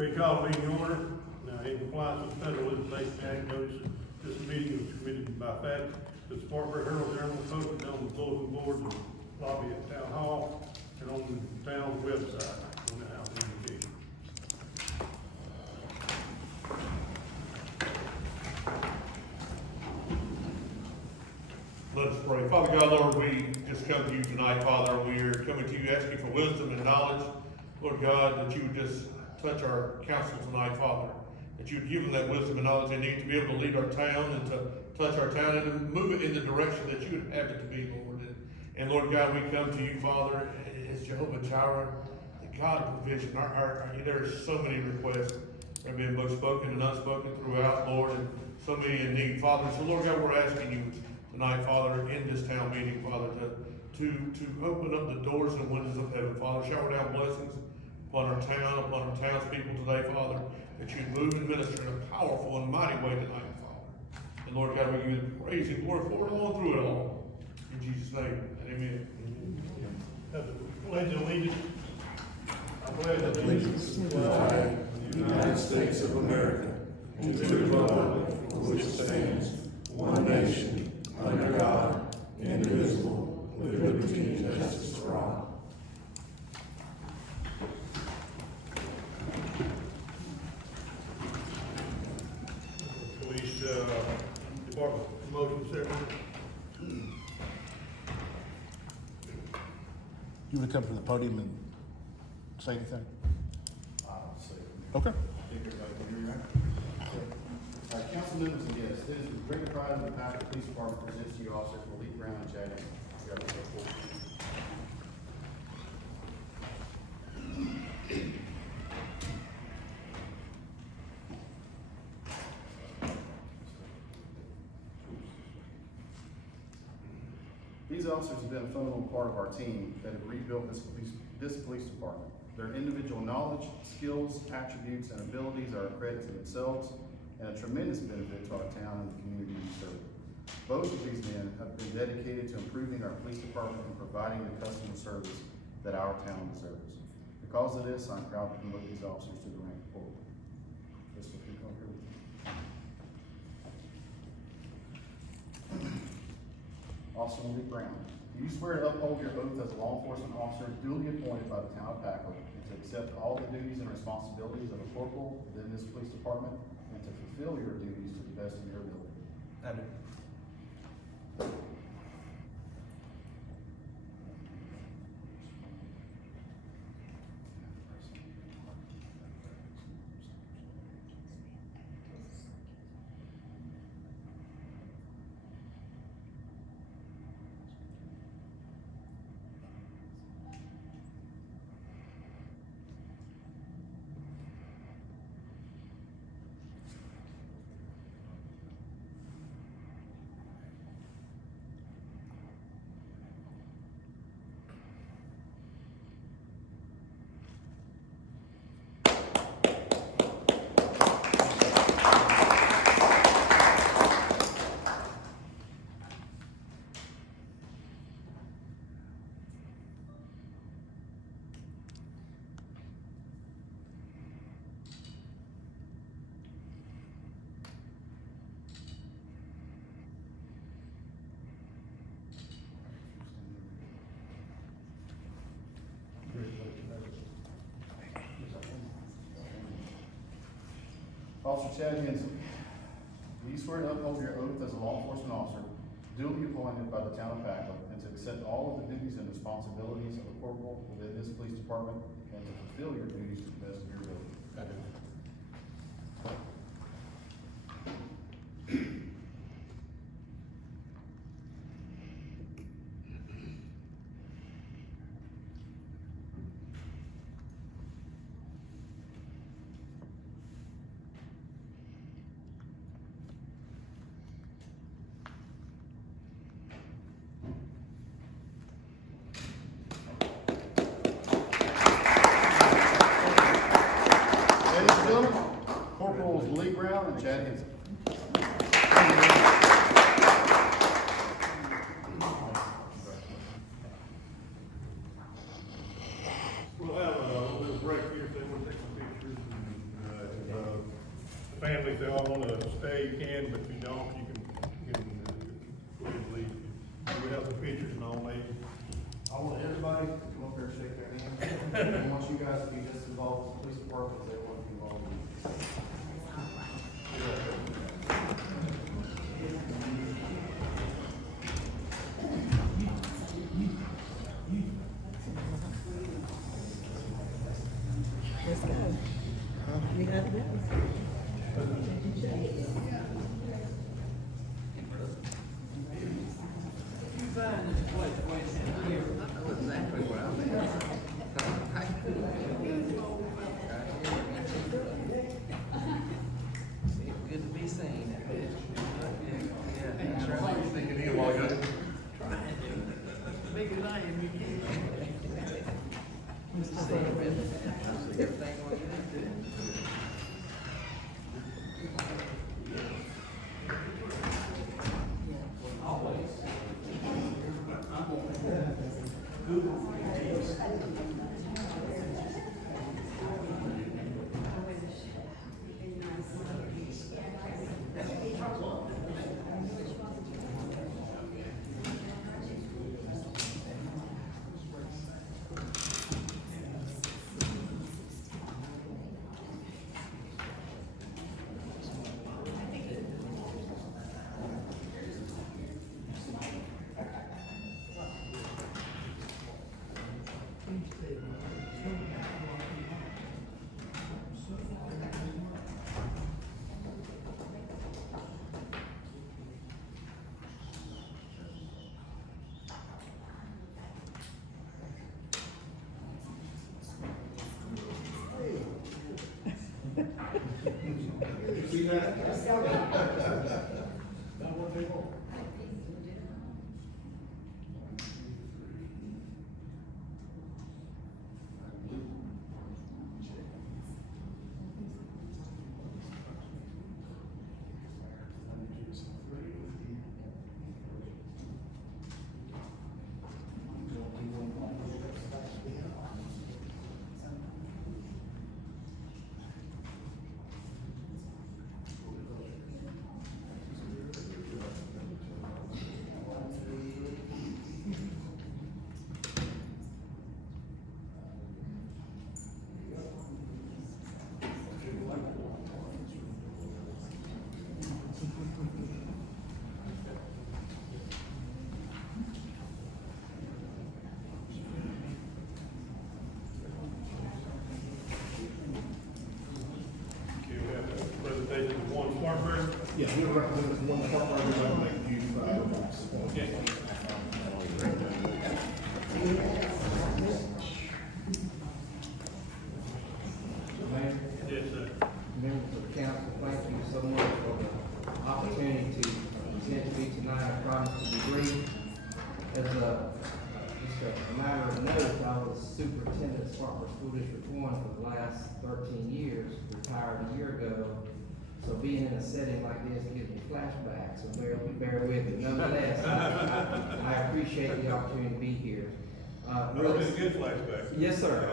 Great call, meeting order. Now, in compliance with federal Information Act, notice this meeting was committed by fax to the Spartanburg Herald Journal, posted on the bulletin board, the lobby at Town Hall, and on the town's website, on the house invitation. Let us pray. Father God, Lord, we just come to you tonight, Father. We are coming to you asking for wisdom and knowledge. Lord God, that you would just touch our council tonight, Father. That you'd give them that wisdom and knowledge they need to be able to lead our town and to touch our town and to move it in the direction that you would have it to be, Lord. And Lord God, we come to you, Father, as Jehovah Jireh, the God of provision. There are so many requests that have been both spoken and unspoken throughout, Lord, and so many in need, Father. So, Lord God, we're asking you tonight, Father, in this town meeting, Father, to open up the doors and windows of heaven, Father. Shower down blessings upon our town, upon our townspeople today, Father, that you'd move and minister in a powerful and mighty way tonight, Father. And Lord God, we give you the praise and glory for it all through it all. In Jesus' name, amen. Have the pledge of allegiance. I pledge allegiance to the flag of the United States of America and to the republic for which it stands, one nation, under God, indivisible, with liberty and justice for all. Police Department promotion ceremony. You want to come to the podium and say anything? Okay. Council members and guests, it is with great pride and the Patrick Police Department presents to you officers Malik Brown and Chad Anderson. These officers have been a fundamental part of our team that have rebuilt this police department. Their individual knowledge, skills, attributes, and abilities are a credit to themselves and a tremendous benefit to our town and the community we serve. Both of these men have been dedicated to improving our police department and providing the customer service that our town deserves. Because of this, I'm proud to promote these officers to the rank of corporal. Crystal, if you come here with me. Officer Malik Brown, do you swear to uphold your oath as a law enforcement officer duly appointed by the town of Packard and to accept all the duties and responsibilities of a corporal within this police department and to fulfill your duties to the best of your ability? I do. Officer Chad Henson, do you swear to uphold your oath as a law enforcement officer duly appointed by the town of Packard and to accept all of the duties and responsibilities of a corporal within this police department and to fulfill your duties to the best of your ability? I do. Ladies and gentlemen, Corporals Malik Brown and Chad Henson. We'll have a little break here if they want to take some pictures. families, they all wanna stay, you can, but if you don't, you can go ahead and leave. We have the pictures and all made. I want everybody to come up here and shake their hand. I want you guys to be just involved with the police department as they want to be involved with. Let's go. We gotta go. Good to be seen. Thinking he while ago. Bigger than I am, you can't. See everything going good. Okay, we have a presentation of one Spartanburg. Yeah, we'll recommend one part where we're gonna make you, Okay. Mayor, Yes, sir. members of the council, thank you so much for the opportunity to present to you tonight. I promise to be brief. As just a matter of note, I was superintendent of Spartanburg School District 1 for the last 13 years, retired a year ago. So being in a setting like this gives me flashbacks, so bear with me. Nonetheless, I appreciate the opportunity to be here. Really good flashback. Yes, sir.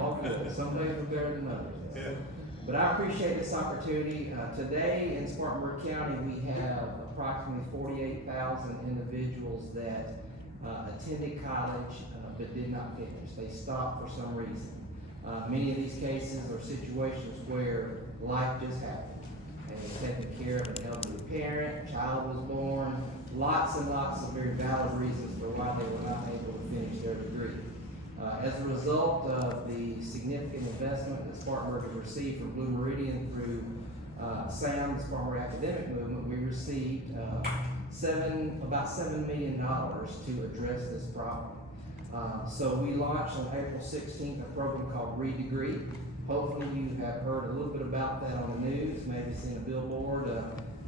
All good. Some days are better than others. Yeah. But I appreciate this opportunity. Today in Spartanburg County, we have approximately 48,000 individuals that attended college but did not finish. They stopped for some reason. Many of these cases are situations where life just happened. And they're taking care of an elderly parent, child was born, lots and lots of very valid reasons for why they were not able to finish their degree. As a result of the significant investment that Spartanburg has received from Blue Meridian through SAM, the Spartanburg Academic Movement, we received about $7 million to address this problem. So we launched on April 16th a program called Redegree. Hopefully you have heard a little bit about that on the news, maybe seen a billboard,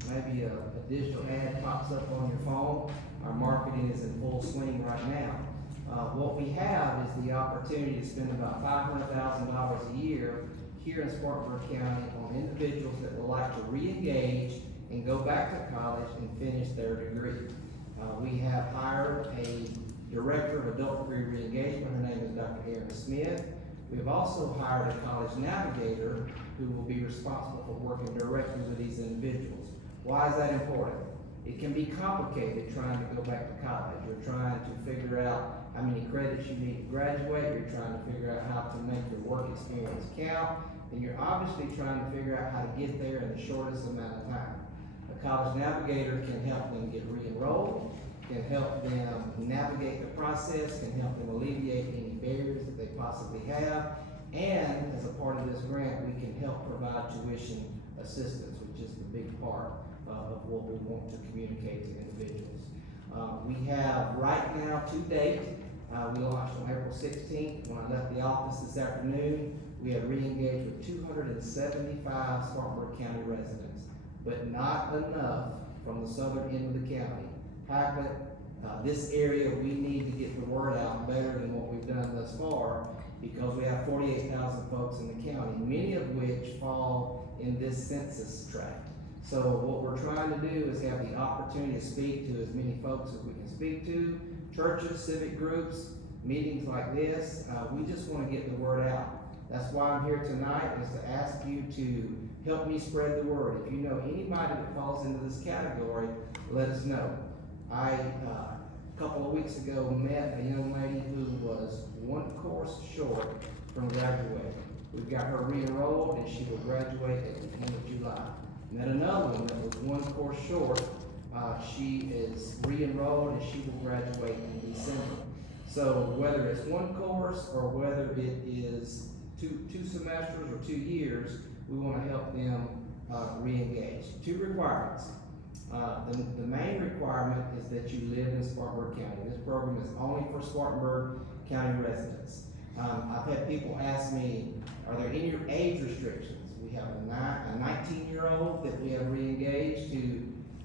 maybe a digital ad pops up on your phone. Our marketing is in full swing right now. What we have is the opportunity to spend about $500,000 a year here in Spartanburg County on individuals that would like to re-engage and go back to college and finish their degree. We have hired a director of adult degree re-engagement. Her name is Dr. Erin Smith. We've also hired a college navigator who will be responsible for working directly with these individuals. Why is that important? It can be complicated trying to go back to college. You're trying to figure out how many credits you need to graduate. You're trying to figure out how to make your work experience count. And you're obviously trying to figure out how to get there in the shortest amount of time. A college navigator can help them get re-enrolled, can help them navigate the process, can help them alleviate any barriers that they possibly have. And as a part of this grant, we can help provide tuition assistance, which is the big part of what we want to communicate to individuals. We have right now to date, we launched on April 16th. When I left the office this afternoon, we have re-engaged with 275 Spartanburg County residents, but not enough from the southern end of the county. Hackett, this area, we need to get the word out better than what we've done thus far, because we have 48,000 folks in the county, many of which fall in this census tract. So what we're trying to do is have the opportunity to speak to as many folks as we can speak to, churches, civic groups, meetings like this. We just want to get the word out. That's why I'm here tonight, is to ask you to help me spread the word. If you know anybody that falls into this category, let us know. I, a couple of weeks ago, met a young lady who was one course short from graduating. We've got her re-enrolled, and she will graduate at the end of July. Met another one that was one course short. She is re-enrolled, and she will graduate in December. So whether it's one course or whether it is two semesters or 2 years, we want to help them re-engage. 2 requirements. The main requirement is that you live in Spartanburg County. This program is only for Spartanburg County residents. I've had people ask me, are there any age restrictions? We have a 19-year-old that we have re-engaged who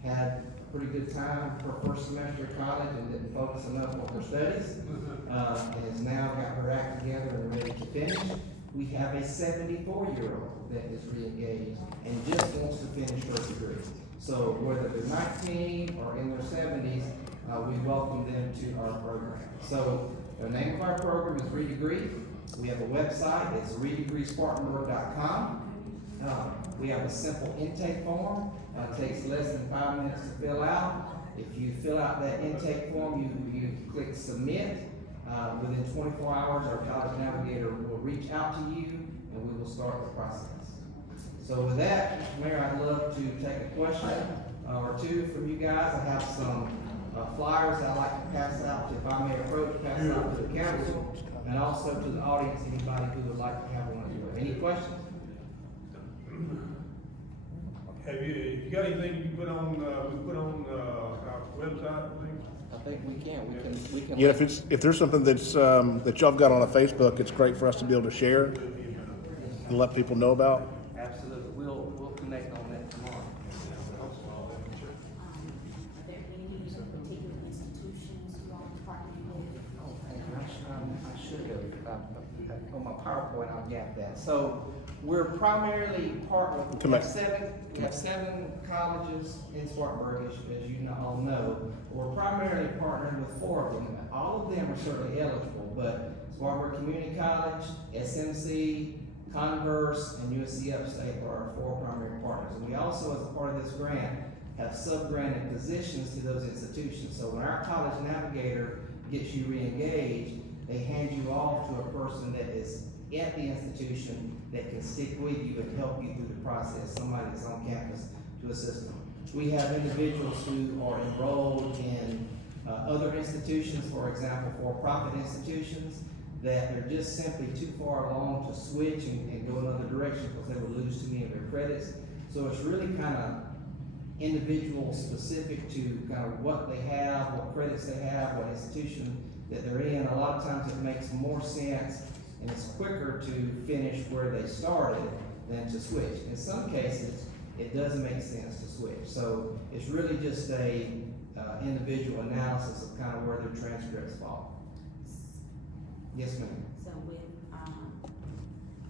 had a pretty good time for first semester of college and didn't focus enough on her studies, and has now got her act together and ready to finish. We have a 74-year-old that is re-engaged and just wants to finish her degree. So whether they're 19 or in their 70s, we welcome them to our program. So the name of our program is Redegree. We have a website, it's redegreespartanburg.com. We have a simple intake form. It takes less than 5 minutes to fill out. If you fill out that intake form, you click submit. Within 24 hours, our college navigator will reach out to you, and we will start the process. So with that, Mr. Mayor, I'd love to take a question or 2 from you guys. I have some flyers I'd like to pass out, if I may approach, pass out to the council, and also to the audience, anybody who would like to have one as well. Any questions? Have you got anything you put on, our website, I think? I think we can. Yeah, if there's something that's, that y'all got on a Facebook, it's great for us to be able to share and let people know about. Absolutely, we'll connect on that tomorrow. Are there any particular institutions you are partnering with? Oh, thank you. I should have, on my PowerPoint, I'll gap that. So, we're primarily partnered, we have seven colleges in Spartanburg, as you all know. We're primarily partnered with 4 of them. All of them are certainly eligible, but Spartanburg Community College, SMC, Converse, and USC Upstate are our 4 primary partners. And we also, as a part of this grant, have sub-granted positions to those institutions. So when our college navigator gets you re-engaged, they hand you off to a person that is at the institution that can stick with you and help you through the process, somebody that's on campus to assist them. We have individuals who are enrolled in other institutions, for example, for-profit institutions, that they're just simply too far along to switch and go another direction because they will lose too many of their credits. So it's really kind of individual specific to kind of what they have, what credits they have, what institution that they're in. A lot of times it makes more sense and it's quicker to finish where they started than to switch. In some cases, it does make sense to switch. So it's really just a individual analysis of kind of where their transcripts fall. Yes, ma'am. So with,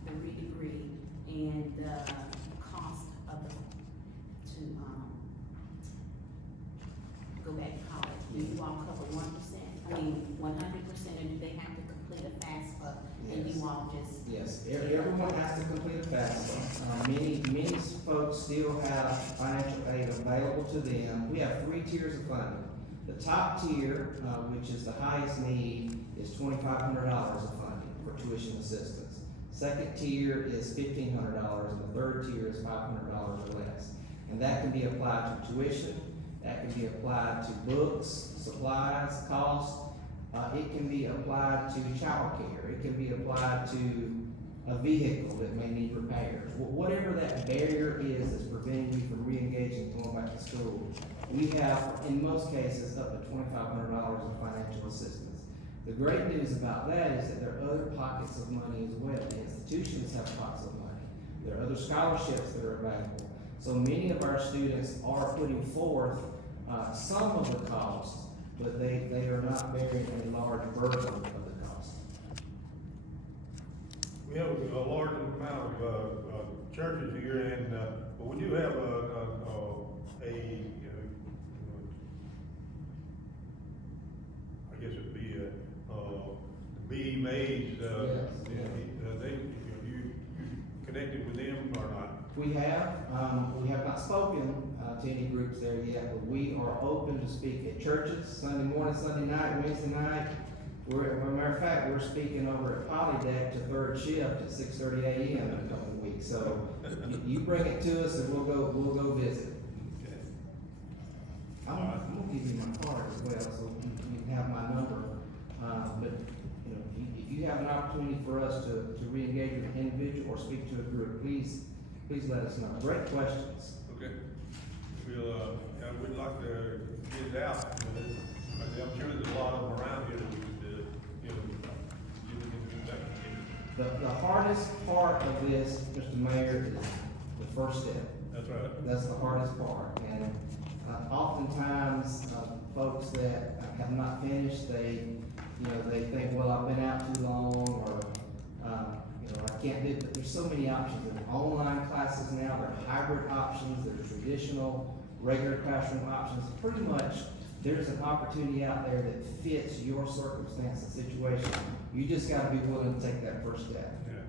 the redegree and the cost of to, go back to college, do you all cover 1%? I mean, 100%, and do they have to complete a FAFSA? And you all just? Yes, everyone has to complete a FAFSA. Many folks still have financial aid available to them. We have 3 tiers of funding. The top tier, which is the highest need, is $2,500 of funding for tuition assistance. Second tier is $1,500, and the third tier is $500 or less. And that can be applied to tuition, that can be applied to books, supplies, costs. It can be applied to childcare. It can be applied to a vehicle that may need repairs. Whatever that barrier is that's preventing you from re-engaging, going back to school, we have, in most cases, up to $2,500 of financial assistance. The great news about that is that there are other pockets of money as well. The institutions have pockets of money. There are other scholarships that are available. So many of our students are putting forth some of the costs, but they are not bearing a large burden of the cost. We have a large amount of churches here, and but we do have I guess it'd be B. Mays. You connected with them or not? We have not spoken to any groups there yet, but we are open to speak at churches, Sunday morning, Sunday night, Wednesday night. As a matter of fact, we're speaking over at Polydeck to third shift at 6:30 a.m. in a couple of weeks. So you bring it to us and we'll go visit. Okay. I'm gonna give you my card as well, so you can have my number. But, you know, if you have an opportunity for us to re-engage with an individual or speak to a group, please let us know. Great questions. Okay. We'll, we'd like to get it out. I'm sure there's a lot of them around here that we could, get back together. The hardest part of this, Mr. Mayor, is the first step. That's right. That's the hardest part. And oftentimes, folks that have not finished, they think, well, I've been out too long, or, I can't do it. But there's so many options. There are online classes now, there are hybrid options, there are traditional, regular classroom options. Pretty much, there's an opportunity out there that fits your circumstance and situation. You just gotta be willing to take that first step. Yeah.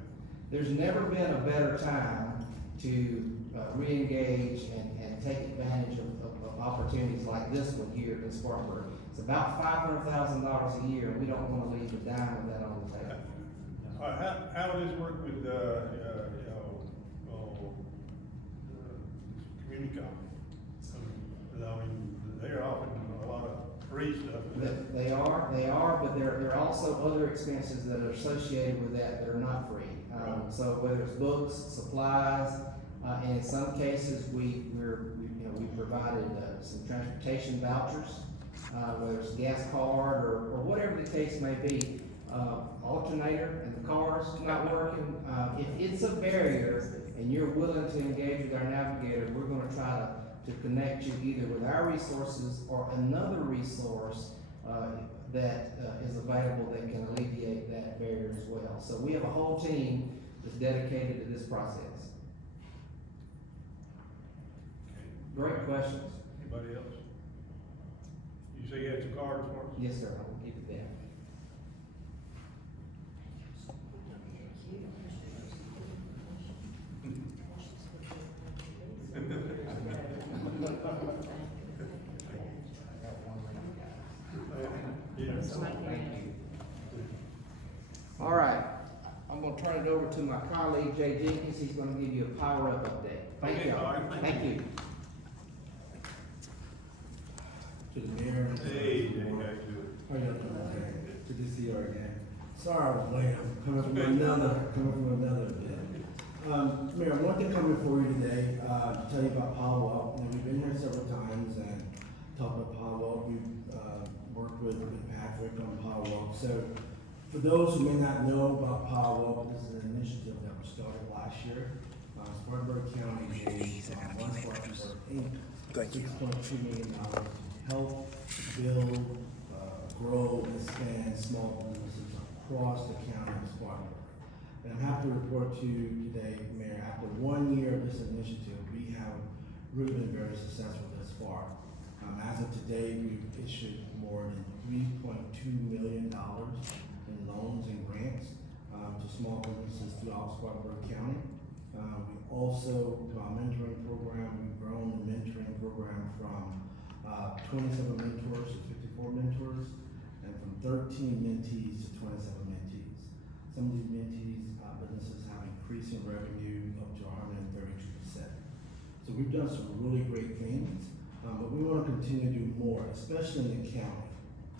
There's never been a better time to re-engage and take advantage of opportunities like this one here in Spartanburg. It's about $500,000 a year, and we don't wanna leave a dime of that on the table. All right, how does this work with, Communicom? I mean, they're offering a lot of free stuff. They are, but there are also other expenses that are associated with that are not free. So whether it's books, supplies, and in some cases, we provided some transportation vouchers, whether it's gas card or whatever the case may be. Alternator and the car's not working. If it's a barrier and you're willing to engage with our navigator, we're gonna try to connect you either with our resources or another resource that is available that can alleviate that barrier as well. So we have a whole team that's dedicated to this process. Great questions. Anybody else? You say you had some cards for us? Yes, sir, I will keep it there. All right, I'm gonna turn it over to my colleague Jay Jenkins. He's gonna give you a power-up update. Thank you. Okay, all right. Thank you. To the mayor. Hey, Jay, how you doing? How y'all doing? Good to see you again. Sorry I was late, I'm coming from another event. Mayor, I want to come before you today, to tell you about Powell Up. We've been here several times and talked about Powell Up. We've, worked with Patrick on Powell Up. So, for those who may not know about Powell Up, this is an initiative that was started last year. Spartanburg County gave, One Spartanburg Inc. Thank you. $6.2 million to help build, grow, and expand small businesses across the county of Spartanburg. And I'm happy to report to you today, Mayor, after 1 year of this initiative, we have really been very successful thus far. As of today, we've issued more than $3.2 million in loans and grants to small businesses throughout Spartanburg County. We also do our mentoring program. We've grown the mentoring program from 27 mentors to 54 mentors, and from 13 mentees to 27 mentees. Some of these mentees, businesses have increasing revenue up to 132%. So we've done some really great things, but we want to continue to do more, especially in the county.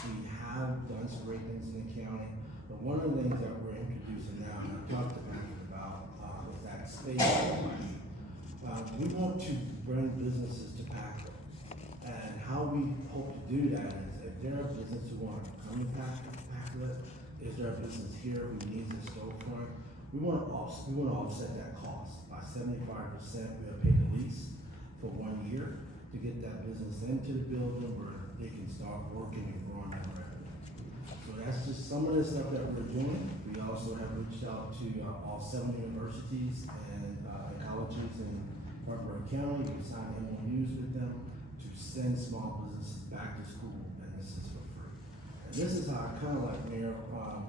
We have done some great things in the county, but one of the things that we're introducing now, and I talked to Patrick about, is that space. We want to bring businesses to Packlet, and how we hope to do that is if there are businesses who want to come to Packlet, is there a business here who needs a storefront, we want to offset that cost by 75%. We'll pay the lease for 1 year to get that business into the building where they can start working and growing that revenue. So that's just some of the stuff that we're doing. We also have reached out to all 7 universities and colleges in Spartanburg County. We signed MOUs with them to send small businesses back to school, and this is for free. And this is how I kind of like Mayor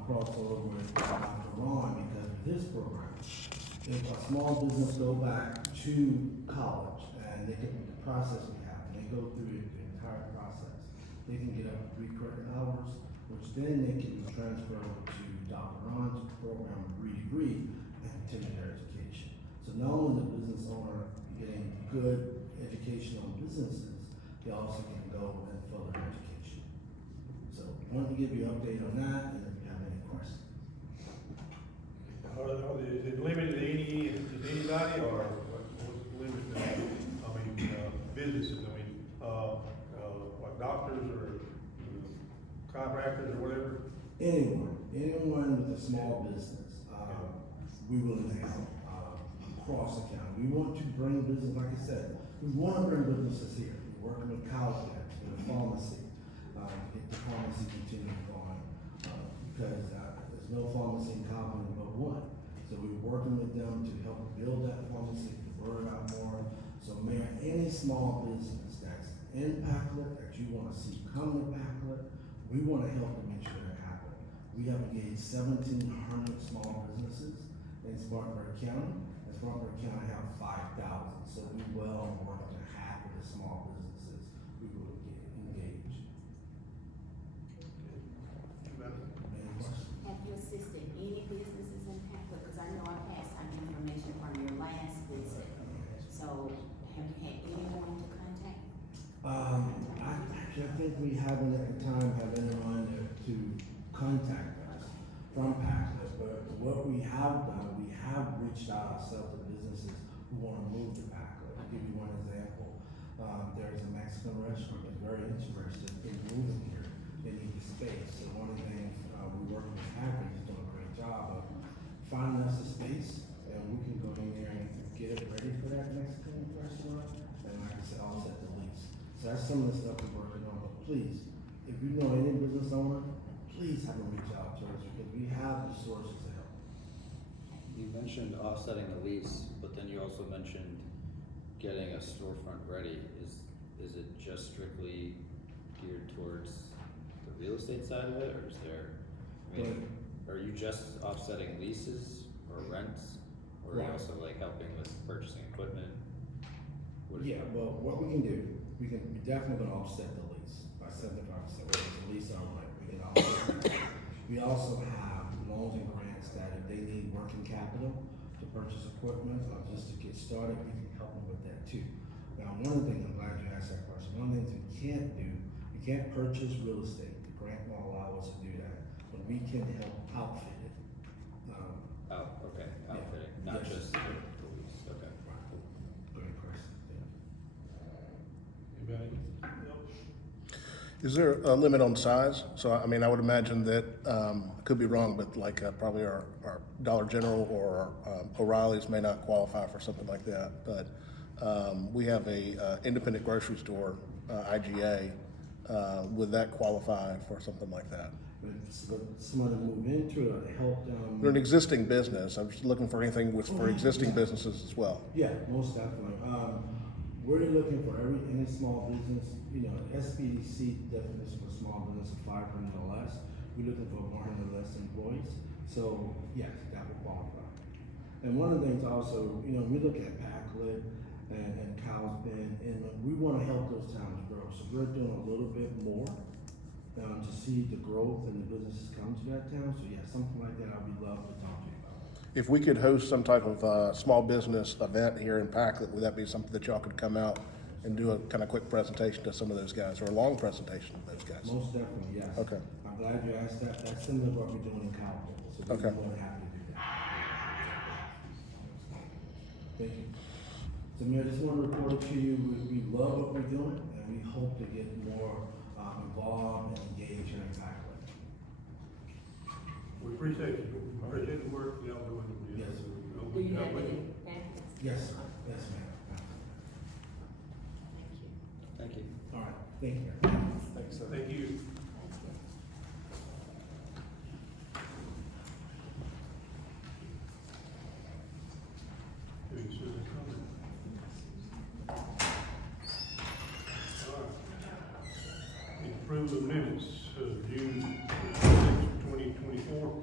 crossed over with Dr. Ron, because of his program. If a small business go back to college and they get the process we have, and they go through the entire process, they can get up to 3 credit hours, which then they can be transferred over to Dr. Ron's program, Degree, and continue their education. So not only the business owner getting good education on businesses, they also can go and further their education. So I wanted to give you an update on that, and if you have any questions. Is it limited to anybody, or what's the limit to, businesses, like doctors or chiropractors or whatever? Anyone with a small business, we will help across the county. We want to bring business, like I said, we want to bring businesses here. We're working with college labs, with a pharmacy, get the pharmacy continuing going, because there's no pharmacy in Cobble but one. So we're working with them to help build that pharmacy, to word out more. So Mayor, any small business that's in Packlet that you want to see come to Packlet, we want to help to make sure that happens. We have engaged 1,700 small businesses in Spartanburg County, and Spartanburg County have 5,000. So we well more than half of the small businesses we will engage. Any questions? Have you assisted any businesses in Packlet? Because I know I passed on information from your last visit. So have you had anyone to contact? I think we haven't at the time had anyone to contact us from Packlet, but what we have done, we have reached out ourselves to businesses who want to move to Packlet. I'll give you one example. There's a Mexican restaurant that's very interested in moving here. They need the space. So one of the things we work with Packlet is doing a great job of finding us a space, and we can go in there and get it ready for that Mexican restaurant. And like I said, offset the lease. So that's some of the stuff we're working on. But please, if you know any business owner, please have them reach out to us, because we have the sources to help. You mentioned offsetting the lease, but then you also mentioned getting a storefront ready. Is it just strictly geared towards the real estate side of it, or is there, are you just offsetting leases or rents? Or are you also like helping with purchasing equipment? Yeah, well, what we can do, we definitely gonna offset the lease by 75%, whether it's a lease or rent, we can offset that. We also have loans and grants that if they need working capital to purchase equipment or just to get started, we can help them with that too. Now, one of the things, I'm glad you asked that question, one of the things we can't do, we can't purchase real estate, the grant won't allow us to do that, but we can help outfit it. Outfitting, not Yes. just the lease, okay. Great question, thank you. Anybody else? Is there a limit on size? So, I mean, I would imagine that, I could be wrong, but like probably our Dollar General or our O'Reilly's may not qualify for something like that. But we have a independent grocery store, IGA. Would that qualify for something like that? But someone to move into it or to help them. They're an existing business. I'm just looking for anything for existing businesses as well. Yeah, most definitely. We're looking for any small business, SBDC definition for small business of 500 or less. We're looking for 100 or less employees. So yes, that would qualify. And one of the things also, you know, we look at Packlet and Cowles Bend, and we wanna help those towns grow. So we're doing a little bit more, to see the growth and the businesses come to that town. So yeah, something like that, I'd be love to talk to you about. If we could host some type of, small business event here in Packlet, would that be something that y'all could come out and do a kind of quick presentation to some of those guys, or a long presentation to those guys? Most definitely, yes. Okay. I'm glad you asked that. That's similar to what we're doing in Cowles. So we're Okay. more than happy to do that. Thank you. So Mayor, just want to report it to you, we love what we're doing, and we hope to get more, involved and engaged here in Packlet. We appreciate you, appreciate the work y'all doing. Yes. Do you have any packets? Yes, sir. Yes, ma'am. Thank you. Thank you. All right, thank you. Thanks, sir. Thank you. Any citizen comment? All right. Approve the minutes of June 2024.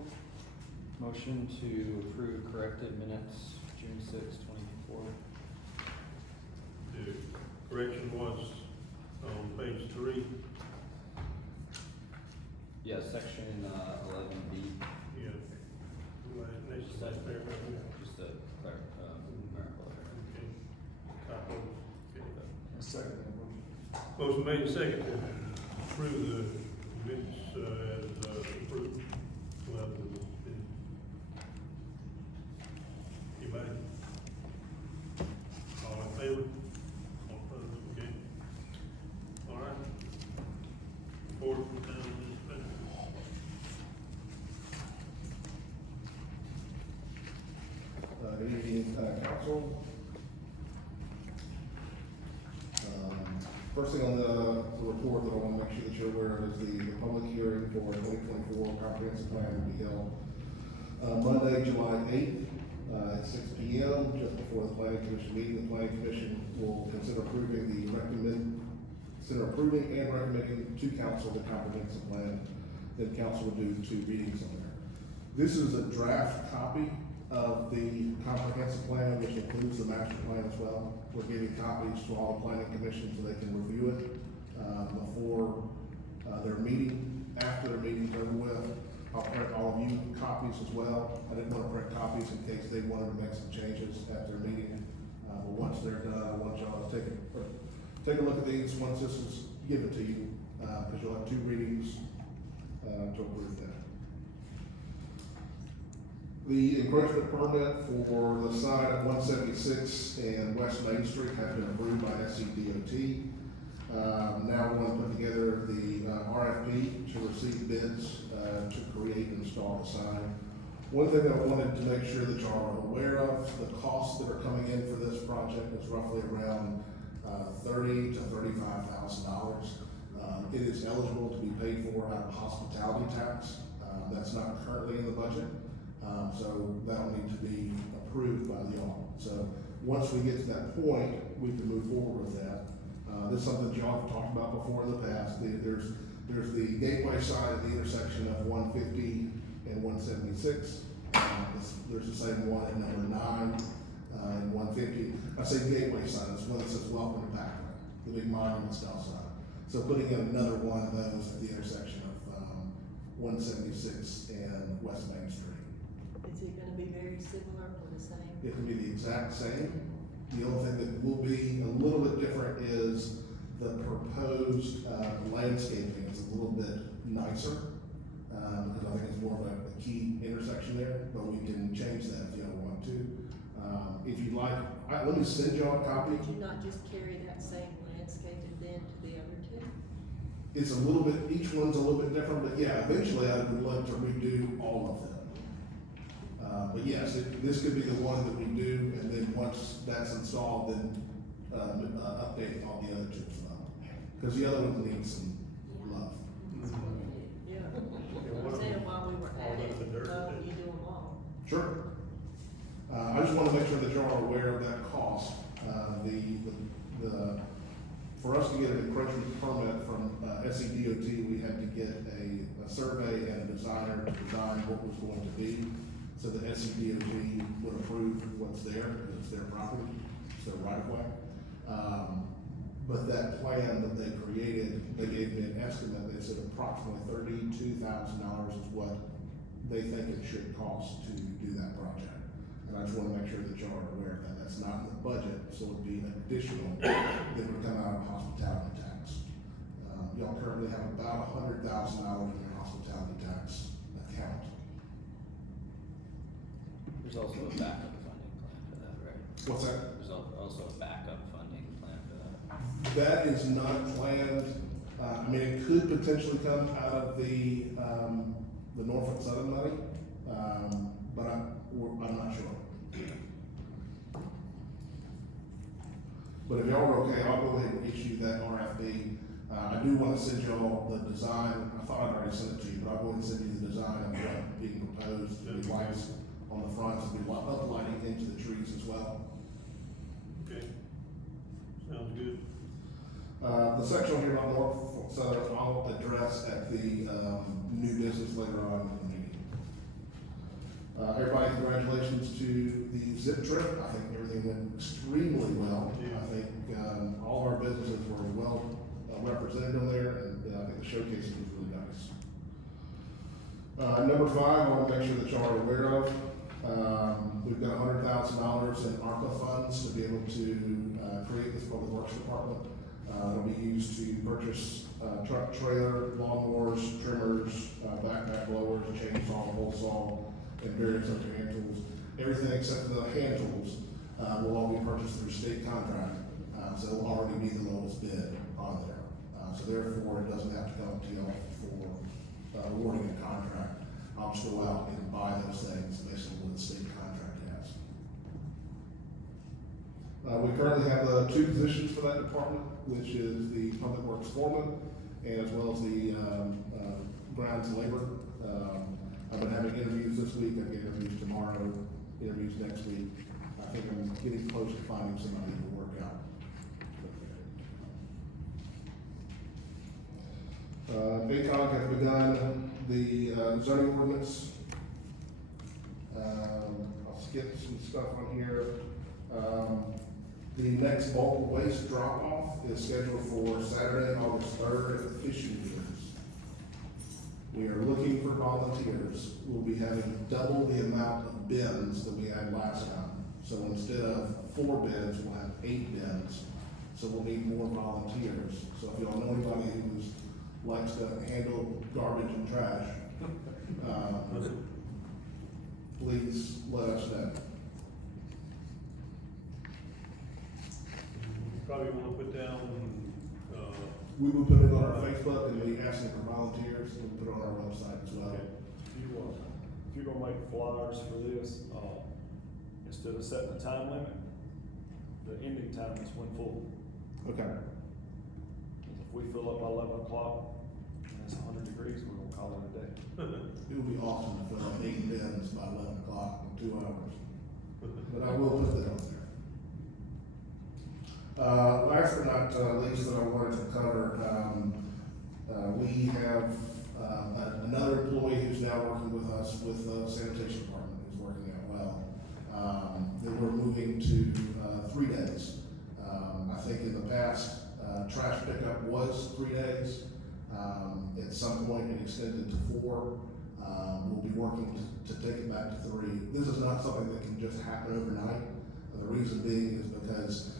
Motion to approve corrected minutes, June 6, 2024. The correction was on page 3. Yeah, section 11B, Yeah. Next to that paragraph. just a numerical error. Okay. Typo. Okay. Second. Motion made and seconded to approve the minutes as approved. Well, anybody? All in favor? All opposed? Okay. All right. Report from town administrator. Good evening, council. First thing on the report that I want to make sure that you're aware of is the public hearing for 2024 comprehensive plan will be held Monday, July 8th, at 6 p.m., just before the planning commission meeting. The planning commission will consider approving and recommending to council the comprehensive plan. Then council will do 2 readings on there. This is a draft copy of the comprehensive plan, which includes the master plan as well. We're giving copies to all the planning commissions so they can review it, before, their meeting. After their meeting's over with, I'll print all of you copies as well. I didn't want to print copies in case they wanted to make some changes at their meeting. But once they're done, I want y'all to take a look at these, once this is given to you, because you'll have 2 readings, to approve that. The encroachment permit for the sign at 176 and West Main Street has been approved by SCDOT. Now we're going to put together the RFP to receive bids to create and install the sign. One thing that I wanted to make sure that y'all are aware of, the costs that are coming in for this project is roughly around $30,000 to $35,000. It is eligible to be paid for out of hospitality tax. That's not currently in the budget. So that'll need to be approved by y'all. So once we get to that point, we can move forward with that. This is something y'all have talked about before in the past. There's the gateway sign at the intersection of 150 and 176. There's the same one at number 9 and 150. I say gateway sign, it's one that says welcome to Packlet, the big monument style sign. So putting in another one of those at the intersection of 176 and West Main Street. Is it gonna be very similar or the same? It can be the exact same. The only thing that will be a little bit different is the proposed landscaping is a little bit nicer, because I think it's more of a key intersection there, but we can change that if y'all want to. If you'd like, let me send y'all a copy. Would you not just carry that same landscaping then to the other 2? It's a little bit, each one's a little bit different, but yeah, eventually I would like to redo all of them. But yes, this could be the one that we do, and then once that's installed, then, update all the other 2 as well. Because the other ones need some love. Yeah. what I'm saying if- while we were all at in the it, dirt you do them all. Sure. I just want to make sure that y'all are aware of that cost. For us to get an encroachment permit from SCDOT, we had to get a survey and a designer to design what was going to be. so the SCDOT would approve what's there, because it's their property, it's their right of way. But that plan that they created, they gave me an estimate, they said approximately $32,000 is what they think it should cost to do that project. And I just wanna make sure that y'all are aware of that, that's not in the budget, so it'd be an additional that would come out of hospitality tax. Y'all currently have about $100,000 in your hospitality tax account. There's also a backup funding plan for that, right? What's that? There's also a backup funding plan for that. That is not planned, I mean, it could potentially come out of the Norfolk Southern money, but I'm not sure. But if y'all are okay, I'll go ahead and issue that RFP. I do wanna send y'all the design, I thought I'd already sent it to you, but I'll go ahead and send you the design of what being proposed, the lights on the front, to be uplighting into the trees as well. Okay. Sounds good. The section here about Norfolk Southern, I'll address at the, new business later on in the meeting. Everybody, congratulations to the zip trip. I think everything went extremely well. Yeah. I think, all our businesses were well represented on there, and I think the showcase was really nice. Number 5, I want to make sure that y'all are aware of, we've got $100,000 in ARPA funds to be able to create this public works department. It'll be used to purchase truck, trailer, lawnmowers, trimmers, backpack blowers, chainsaw, pole saw, and various other hand tools. Everything except for the hand tools will all be purchased through state contract, so it'll already be the lowest bid on there. So therefore, it doesn't have to come to y'all for awarding a contract. I'll just go out and buy those things based on what the state contract has. We currently have 2 positions for that department, which is the public works foreman, and as well as the grounds labor. I've been having interviews this week, I've got interviews tomorrow, interviews next week. I think I'm getting close to finding somebody to work out. ACOG has begun the zoning ordinance. I'll skip some stuff on here. The next bulk waste drop-off is scheduled for Saturday, August 3rd at the fishing piers. We are looking for volunteers. We'll be having double the amount of bins that we had last time. So instead of 4 bins, we'll have 8 bins. So we'll need more volunteers. So if y'all know anybody who likes to handle garbage and trash, please let us know. Probably wanna put down, We will put it on our Facebook and be asking for volunteers, and we'll put it on our website as well. If you're gonna make flyers for this, instead of setting a time limit, the ending time is when full. Okay. If we fill up by 11 o'clock, and it's 100 degrees, we're gonna call it a day. It would be awesome to fill up 8 bins by 11 o'clock in 2 hours. But I will put that on there. Last but not least that I wanted to cover, we have another employee who's now working with us with the sanitation department, who's working out well. Then we're moving to 3 days. I think in the past, trash pickup was 3 days. At some point it extended to 4. We'll be working to take it back to 3. This is not something that can just happen overnight. The reason being is because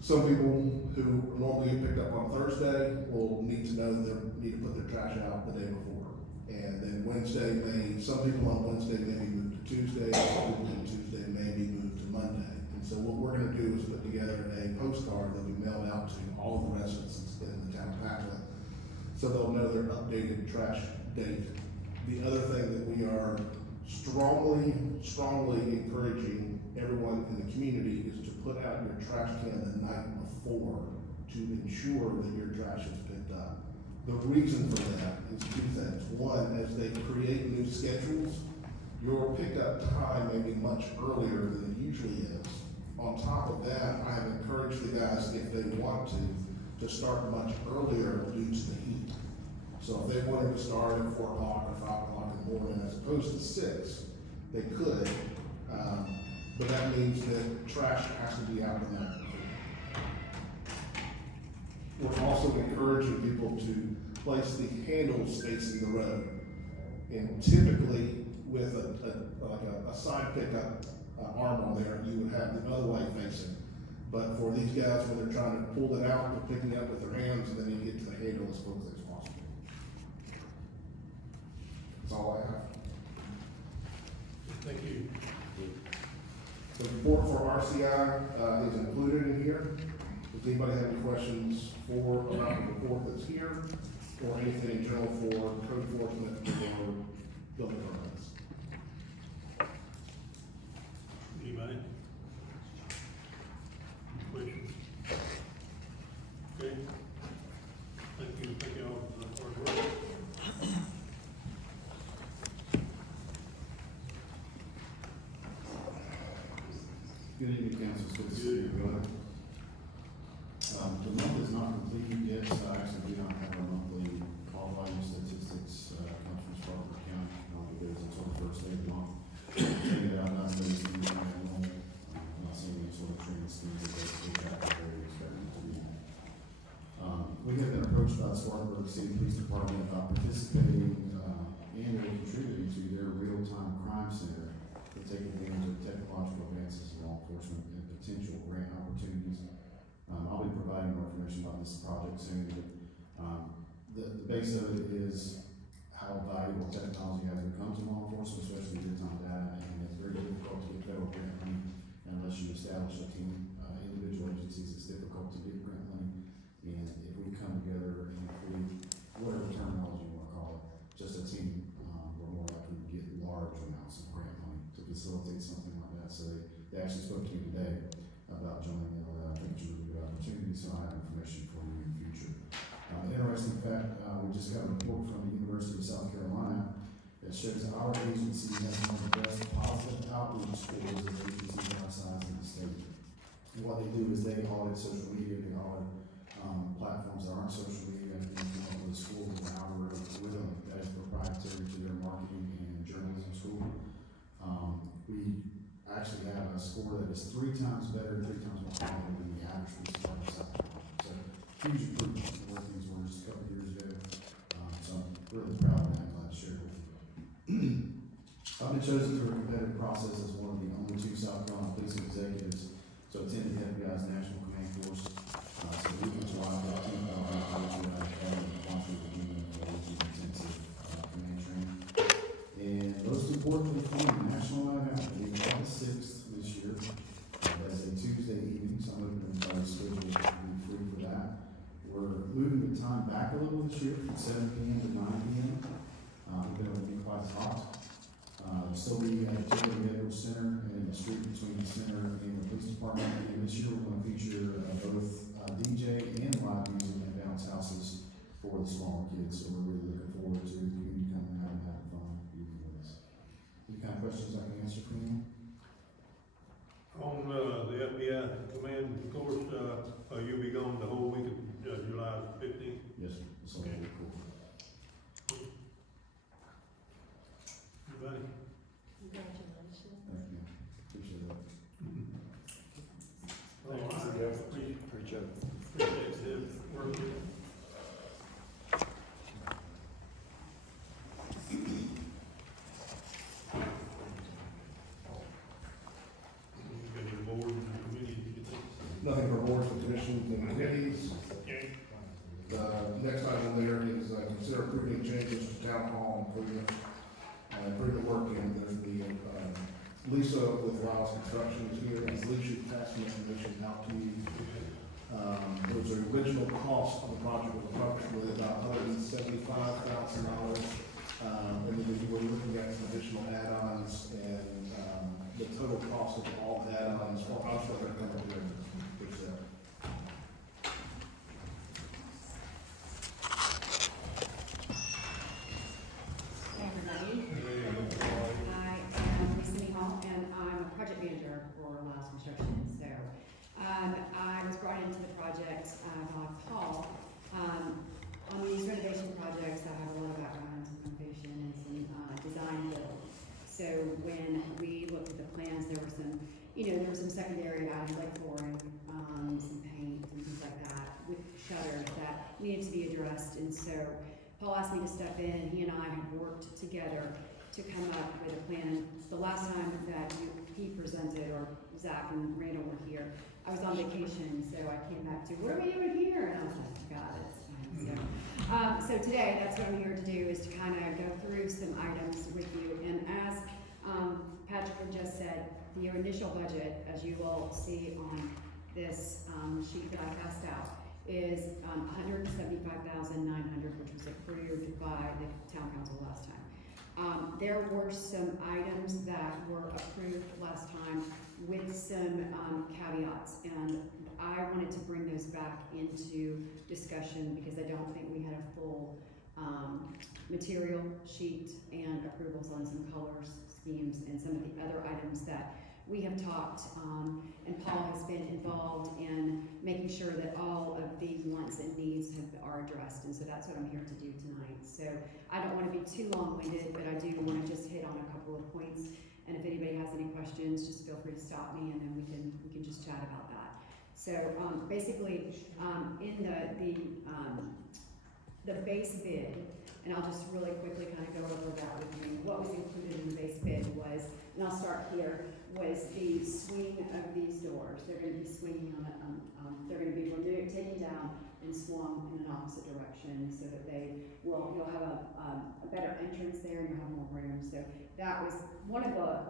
some people who normally get picked up on Thursday will need to know they need to put their trash out the day before. And then some people on Wednesday may be moved to Tuesday, some people on Tuesday may be moved to Monday. And so what we're gonna do is put together a postcard that we mail out to all the residents in the town of Packlet, so they'll know their updated trash date. The other thing that we are strongly encouraging everyone in the community is to put out your trash can the night before to ensure that your trash is picked up. The reason for that is 2 things. One, as they create new schedules, your pickup time may be much earlier than it usually is. On top of that, I have encouraged the guys, if they want to start much earlier due to the heat. So if they wanted to start at 4 o'clock or 5 o'clock in the morning as opposed to 6, they could, but that means that trash has to be out in that. We're also encouraging people to place the handles facing the road. And typically, with a side pickup arm on there, you would have the other way facing. But for these guys, when they're trying to pull it out, they're picking it up with their hands, and then you get to the handle as quickly as possible. That's all I have. Thank you. The report for RCI is included in here. Does anybody have any questions for about the report that's here, or anything in general for code enforcement or building permits? Anybody? Any questions? Okay. Thank you all for the hard work. Good evening, council. Good to see you. Go ahead. The month is not completed yet, so I actually do not have our monthly call volume statistics, comes from Spartanburg County. Because until the first day of the month. Taking it out, not noticing anything abnormal, not seeing any sort of trends, things that they track where we expect them to be. We have been approached by the Spartanburg City Police Department about participating, and or contributing to their real-time crime center to take advantage of technological advances in law enforcement and potential grant opportunities. I'll be providing more information about this project soon, but, the base of it is how valuable technology has become to law enforcement, especially real-time data, and it's very difficult to get federal grant money unless you establish a team. Individual agencies, it's difficult to get grant money, and if we come together and include whatever terminology you wanna call it, just a team, we're more likely to get large amounts of grant money to facilitate something like that. So they actually spoke to me today about joining in on that. I think it's a really good opportunity, so I have information for you in the future. Interesting fact, we just got a report from the University of South Carolina that shows our agency has one of the best positive outreach scores of agencies our size in the state. And what they do is they audit social media, they audit platforms that aren't social media, and they come up with a score with an algorithm that is proprietary to their marketing and journalism school. We actually have a score that is 3 times better, 3 times more quality than the average police department in South Carolina. So huge improvement from where things were just a couple of years ago. So I'm really proud of that, and glad to share it with you. I've been chosen through a competitive process as one of the only 2 South Carolina police executives to attend the FBI's National Command Course. So we went July 15th, I'll be coaching at Virginia for intensive command training. And most importantly for me, National Night Out, we got the 6th this year. That's a Tuesday evening, so I'm hoping everybody's schedule will be free for that. We're moving the time back a little this year from 7 p.m. to 9 p.m. We're going to be quite hot. Still be at the Timberlake Edwards Center and in the street between the center and the police department. And this year we're going to feature both DJ and live music and bounce houses for the smaller kids. So we're really looking forward to the community coming out and having fun with us. Any kind of questions I can answer for you? On, the FBI command course, you'll be gone the whole week of July 15th? Yes, sir. It's all really cool. Anybody? Congratulations. Thank you. Appreciate that. All right. Appreciate the work. You got your board and committee, you think? Nothing for boards and commissions and committees. The next item there is consider approving changes to town hall improvement. Improvement work in, there's the, Lisa with Wiles Construction is here, and Lisa passed the information out to you. There was the original cost of the project was approximately about $175,000. And then we were looking at some additional add-ons, and, the total cost of all add-ons, well, I'm sure they're coming to fix that. Hey everybody, I am Lisa Hall and I'm a project manager for Wiles Construction. So I was brought into the project by Paul. On these renovation projects, I have a lot of background in some foundation and some design build. So when we looked at the plans, there were some, there were some secondary items like flooring, some paint and things like that with shutters that needed to be addressed. And so Paul asked me to step in. He and I have worked together to come up with a plan. The last time that he presented, or Zach and Randall were here, I was on vacation, so I came back to, what are we doing here? And I was like, God, it's fine. So today, that's what I'm here to do, is to kind of go through some items with you. And as Patrick had just said, the initial budget, as you will see on this sheet that I passed out, is $175,900, which was approved by the town council last time. There were some items that were approved last time with some caveats, and I wanted to bring those back into discussion because I don't think we had a full material sheet and approvals on some colors, schemes, and some of the other items that we have talked, and Paul has been involved in making sure that all of the wants and needs are addressed, and so that's what I'm here to do tonight. So I don't want to be too long-winded, but I do want to just hit on a couple of points, and if anybody has any questions, just feel free to stop me, and then we can just chat about that. So basically, in the base bid, and I'll just really quickly kind of go over that with you. What was included in the base bid was, and I'll start here, was the swing of these doors. They're going to be swinging they're going to be removed, taken down, and swung in an opposite direction, so that you'll have a better entrance there, and you'll have more room. So that was one of the,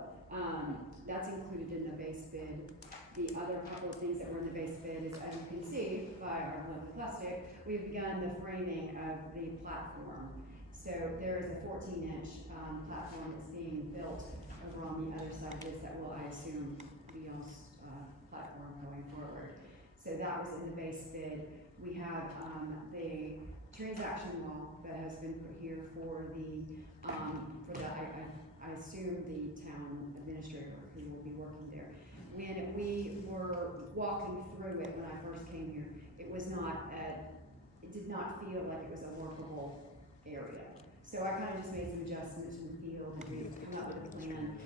that's included in the base bid. The other couple of things that were in the base bid is, as you can see by our blue plastic, we've begun the framing of the platform. So there is a 14-inch platform that's being built over on the other side of this that will, I assume, be on platform going forward. So that was in the base bid. We have the transaction wall that has been put here for the I assume the town administrator who will be working there. When we were walking through it when I first came here, it did not feel like it was a workable area. So I kind of just made some adjustments in the field, and we've come up with a plan.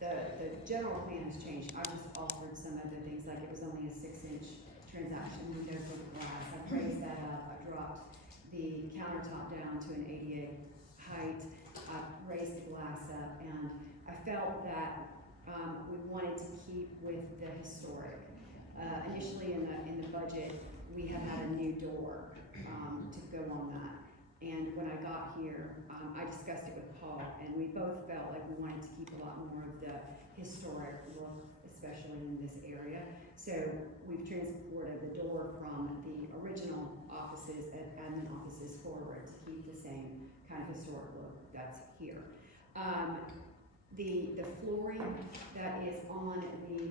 The general plan has changed. I just altered some of the things, like it was only a 6-inch transaction window for the glass. I raised that up. I dropped the countertop down to an 88 height. I raised the glass up, and I felt that we wanted to keep with the historic. Initially in the budget, we had a new door to go on that. And when I got here, I discussed it with Paul, and we both felt like we wanted to keep a lot more of the historic look, especially in this area. So we've transported the door from the original offices and admin offices forward to keep the same kind of historic look that's here. The flooring that is on the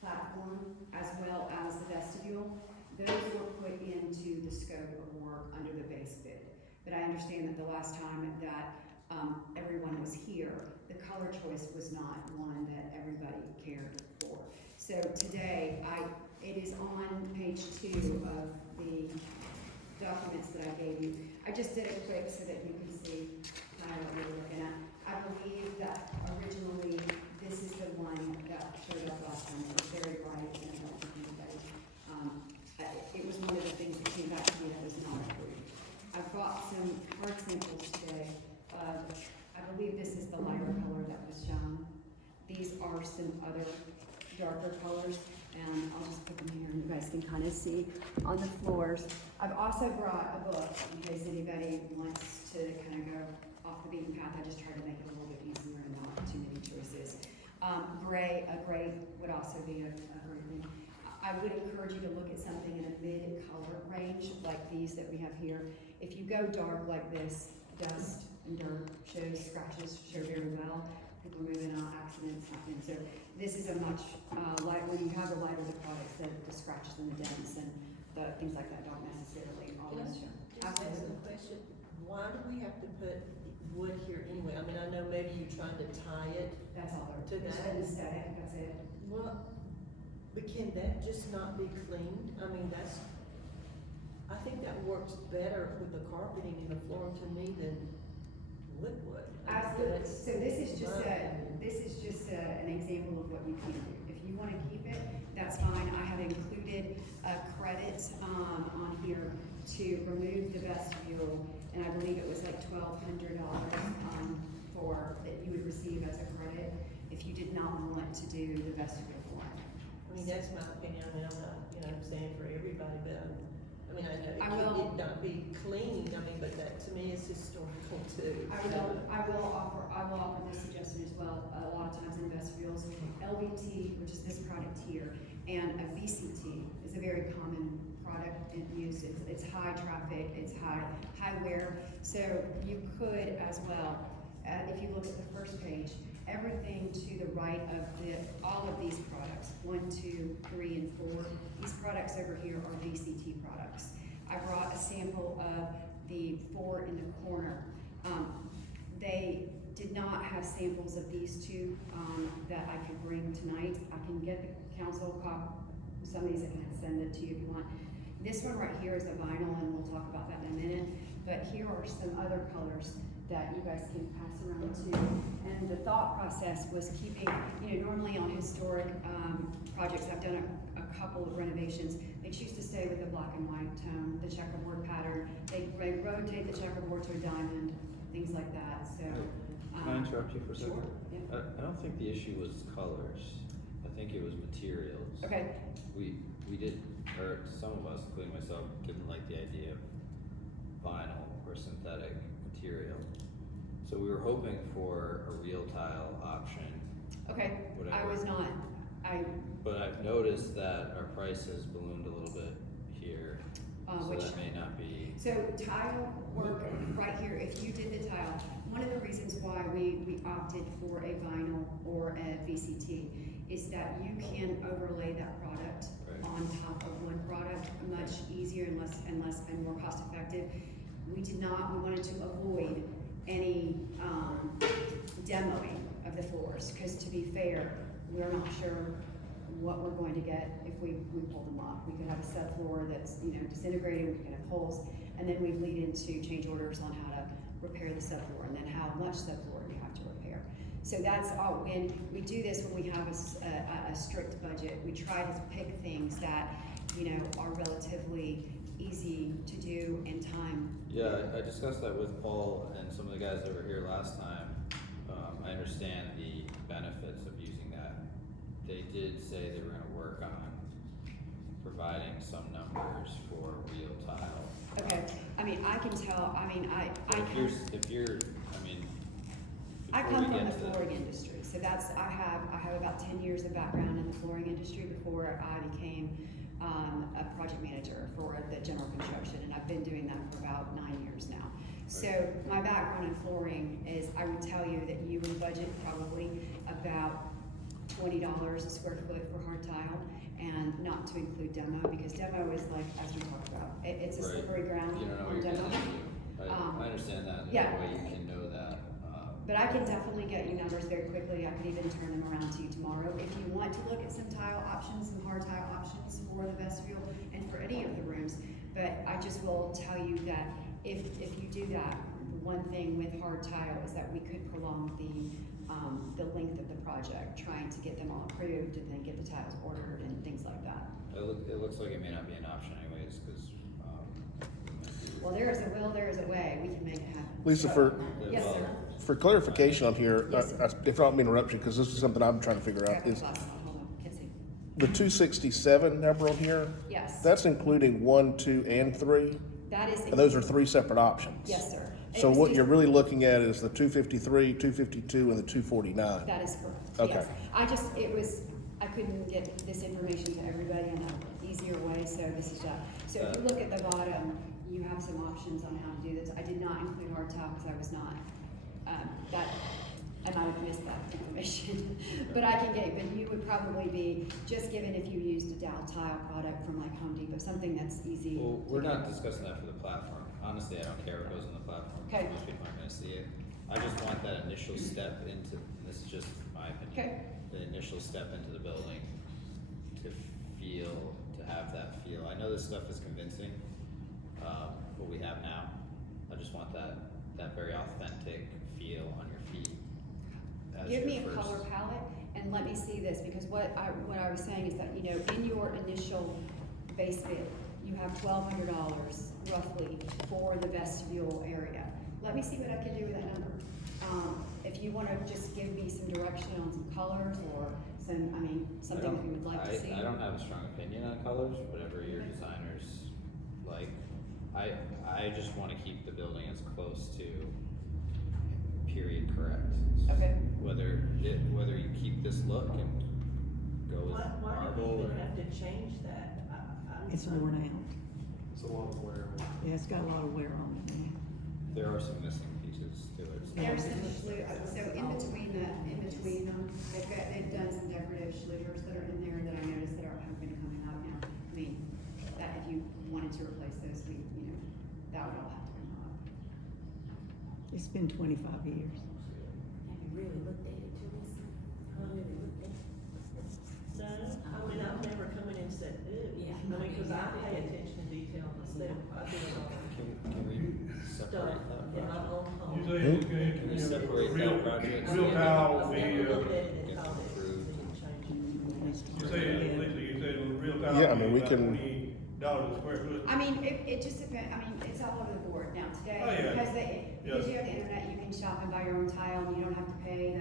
platform, as well as the vestibule, those were put into the scope of work under the base bid. But I understand that the last time that everyone was here, the color choice was not one that everybody cared for. So today, it is on page 2 of the documents that I gave you. I just did it quick so that you can see kind of what you're looking at. I believe that originally this is the one that showed up last time. It was very bright, and I don't think anybody, it was one of the things that came back to me that was not approved. I brought some hard samples today. I believe this is the lighter color that was shown. These are some other darker colors, and I'll just put them here and you guys can kind of see on the floors. I've also brought a book in case anybody wants to kind of go off the beaten path. I just try to make it a little bit easier and not too many choices. Gray would also be a great thing. I would encourage you to look at something in a mid-color range like these that we have here. If you go dark like this, dust and dirt scratches show very well. People moving out, accidents happen. So this is a much light. When you have the lighter the products, the scratches and the dents and the things like that don't necessarily always show. Just ask a question. Why do we have to put wood here anyway? I mean, I know maybe you're trying to tie it. That's all there. To Just that. an aesthetic. That's it. Well, but can that just not be cleaned? I mean, I think that works better with the carpeting and the flooring to me than with wood. Absolutely, so this is just my a, opinion. an example of what you can do. If you wanna keep it, that's fine, I have included a credit, on here to remove the vestibule, and I believe it was like $1,200, for, that you would receive as a credit if you did not want to do the vestibule for it. I mean, that's my opinion, I mean, I'm not, you know, I'm saying for everybody, but I mean, I I know will- it not be clean, I mean, but that to me is historical too. I will offer this suggestion as well. A lot of times in vestibules, LVT, which is this product here, and a VCT is a very common product in use. It's high traffic, it's high wear. So you could as well, if you look at the first page, everything to the right of all of these products, 1, 2, 3, and 4, these products over here are VCT products. I brought a sample of the 4 in the corner. They did not have samples of these two that I could bring tonight. I can get the council some of these I can send it to you if you want. This one right here is a vinyl, and we'll talk about that in a minute. But here are some other colors that you guys can pass around too. And the thought process was keeping, you know, normally on historic projects, I've done a couple of renovations. They choose to stay with the black and white tone, the checkerboard pattern. They rotate the checkerboard to a diamond, things like that. So. Can I interrupt you for a second? Sure, yeah. I don't think the issue was colors. I think it was materials. Okay. We did, or some of us, including myself, didn't like the idea of vinyl or synthetic material. So we were hoping for a real tile option. Okay, I Whatever. was not, But I've noticed that our price has ballooned a little bit here, so which, that may not be. so tile work right here, if you did the tile, one of the reasons why we opted for a vinyl or a VCT is that you can overlay that product Right. on top of one product much easier and and more cost effective. We wanted to avoid any demoing of the floors, because to be fair, we're not sure what we're going to get if we pull them up. We could have a subfloor that's, you know, disintegrating, we could have holes, and then we lead into change orders on how to repair the subfloor, and then how much subfloor you have to repair. So that's all, and we do this when we have a strict budget. We try to pick things that, you know, are relatively easy to do in time. Yeah, I discussed that with Paul and some of the guys that were here last time. I understand the benefits of using that. They did say they were gonna work on providing some numbers for real tile. Okay, I mean, I can tell, I mean, I before come we from get the to flooring industry, so that's, I have about 10 years of background in the flooring industry before I became a project manager for the general construction, and I've been doing that for about 9 years now. So my background in flooring is, I would tell you that you would budget probably about $20 a square foot for hard tile, and not to include demo, because demo is like, as we talked about, it's a Right. slippery ground You don't know on what you're demo. getting into. I understand that, there's yeah. no way you can know that. But I can definitely get you numbers very quickly. I could even turn them around to you tomorrow. If you want to look at some tile options, some hard tile options for the vestibule and for any of the rooms. But I just will tell you that if you do that, one thing with hard tile is that we could prolong the length of the project, trying to get them all approved and then get the tiles ordered and things like that. It looks like it may not be an option anyways, because, Well, there is a will, there is a way. We can make it happen. Lisa, Yes, sir. for clarification on here, Yes, sir. if I don't mean interruption, because this is something I'm trying to figure out, Grab my is glasses. Hold on, can't see. the 267 number on here, Yes. that's including 1, 2, and 3? That is. And those are 3 separate options? Yes, sir. So It was what just- you're really looking at is the 253, 252, and the 249? That is correct, Okay. yes. I couldn't get this information to everybody in an easier way, so this is that. So if you look at the bottom, you have some options on how to do this. I did not include hard tile because I was not, I might have missed that information. But I can get, but you would probably be, just given if you used a Dow tile product from like Home Depot, something that's easy. well, to we're get. not discussing that for the platform. Honestly, I don't care what goes on the platform, Okay. most people aren't gonna see it. I just want that initial step into, and this is just my opinion. Okay. The initial step into the building to have that feel. I know this stuff is convincing, what we have now. I just want that very authentic feel on your feet as Give me a your color first- palette and let me see this, because what I was saying is that, you know, in your initial base bid, you have $1,200 roughly for the vestibule area. Let me see what I can do with that number. If you wanna just give me some direction on some colors or some, I mean, something that you would like to see. I don't have a strong opinion on colors, whatever your designers like. I just wanna keep the building as close to period correct. Okay. Whether you keep this look and go with Why do marble we or. even have to change that? It's worn out. It's a lot of wear. Yeah, it's got a lot of wear on it now. There are some missing pieces to it. There's some so in between them, they've done some decorative schlooters that are in there that I noticed that have been coming up now. I mean, that if you wanted to replace those, that would all have to come up. It's been 25 years. Have you really looked at it, Teresa? Have you really looked at it? No, I mean, I've never come in and said, ew. Yeah. I mean, cause I pay attention to detail myself. I do it all. Can we separate that In my project? own home. You say, okay, Can we you know, separate real, that project? real tile will I've be, never looked at it and Get thought it approved. didn't change it. you say, Lisa, you say real tile Yeah, I will mean, be we about can- $20 a square foot. I mean, it just depends, I mean, it's all over the board now today, Oh, yeah. because you have the internet, you can shop and buy your own tile, and you don't have to pay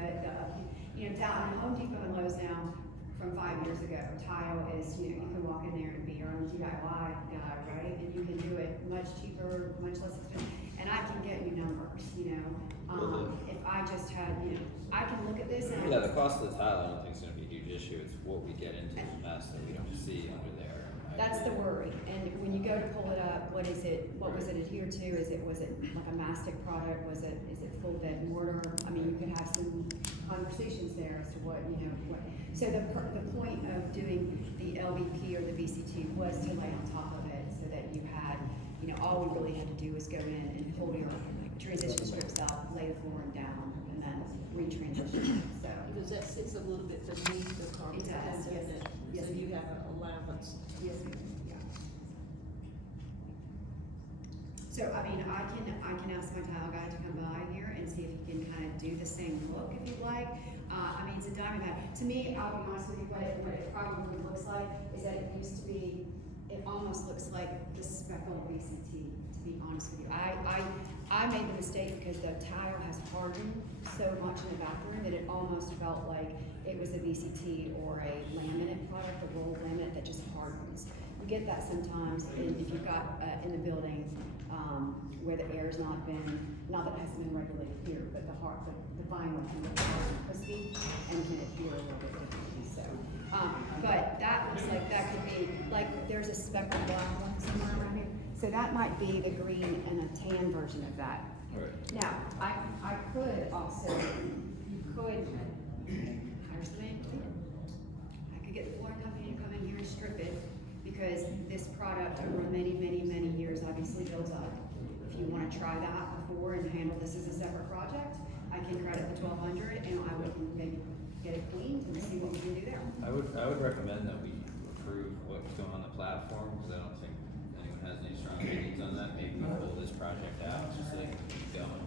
you know, down in Home Depot and Lowe's now, from 5 years ago, tile is, you know, you can walk in there and be your own DIY guy, right? And you can do it much cheaper, much less expensive, and I can get you numbers, you know? If I just had, you know, I can look at this and. Yeah, the cost of the tile I don't think is gonna be a huge issue, it's what we get into the mess that we don't see under there. I That's the agree. worry, and when you go to pull it up, what was it adhered to, was it like a mastic product, is it full bed mortar? I mean, you could have some conversations there as to what, you know, so the point of doing the LVP or the VCT was to lay on top of it, so that you had, you know, all we really had to do was go in and pull your transition strips out, lay the flooring down, and then retransition, so. Because that sits a little bit beneath the carpet. It does, yes. doesn't it? Yes, So it you does. have an allowance. Yes, ma'am. Yeah. So, I mean, I can ask my tile guy to come by here and see if he can kind of do the same look if you'd like. I mean, it's a diamond pad. To me, I'll be honest with you, what it probably looks like is that it used to be, it almost looks like the speckled VCT, to be honest with you. I made the mistake because the tile has hardened so much in the bathroom that it almost felt like it was a VCT or a laminate product, a rolled laminate that just hardens. You get that sometimes if you've got in the building where the air's not that it hasn't been regulated here, but the vinyl can look hard and crispy and can adhere a little bit differently. So, but that looks like that could be like there's a speckled black one somewhere around here. So that might be the green and a tan version of that. Right. Now, I could also, you could hire somebody. I could get the flooring company to come in here and strip it, because this product over many, many, many years obviously builds up. If you wanna try that before and handle this as a separate project, I can credit the 1,200 and I would maybe get it cleaned and see what we can do there. I would recommend that we approve what's going on the platform, because I don't think anyone has any strong opinions on that. Maybe we pull this project out, just so they can keep going.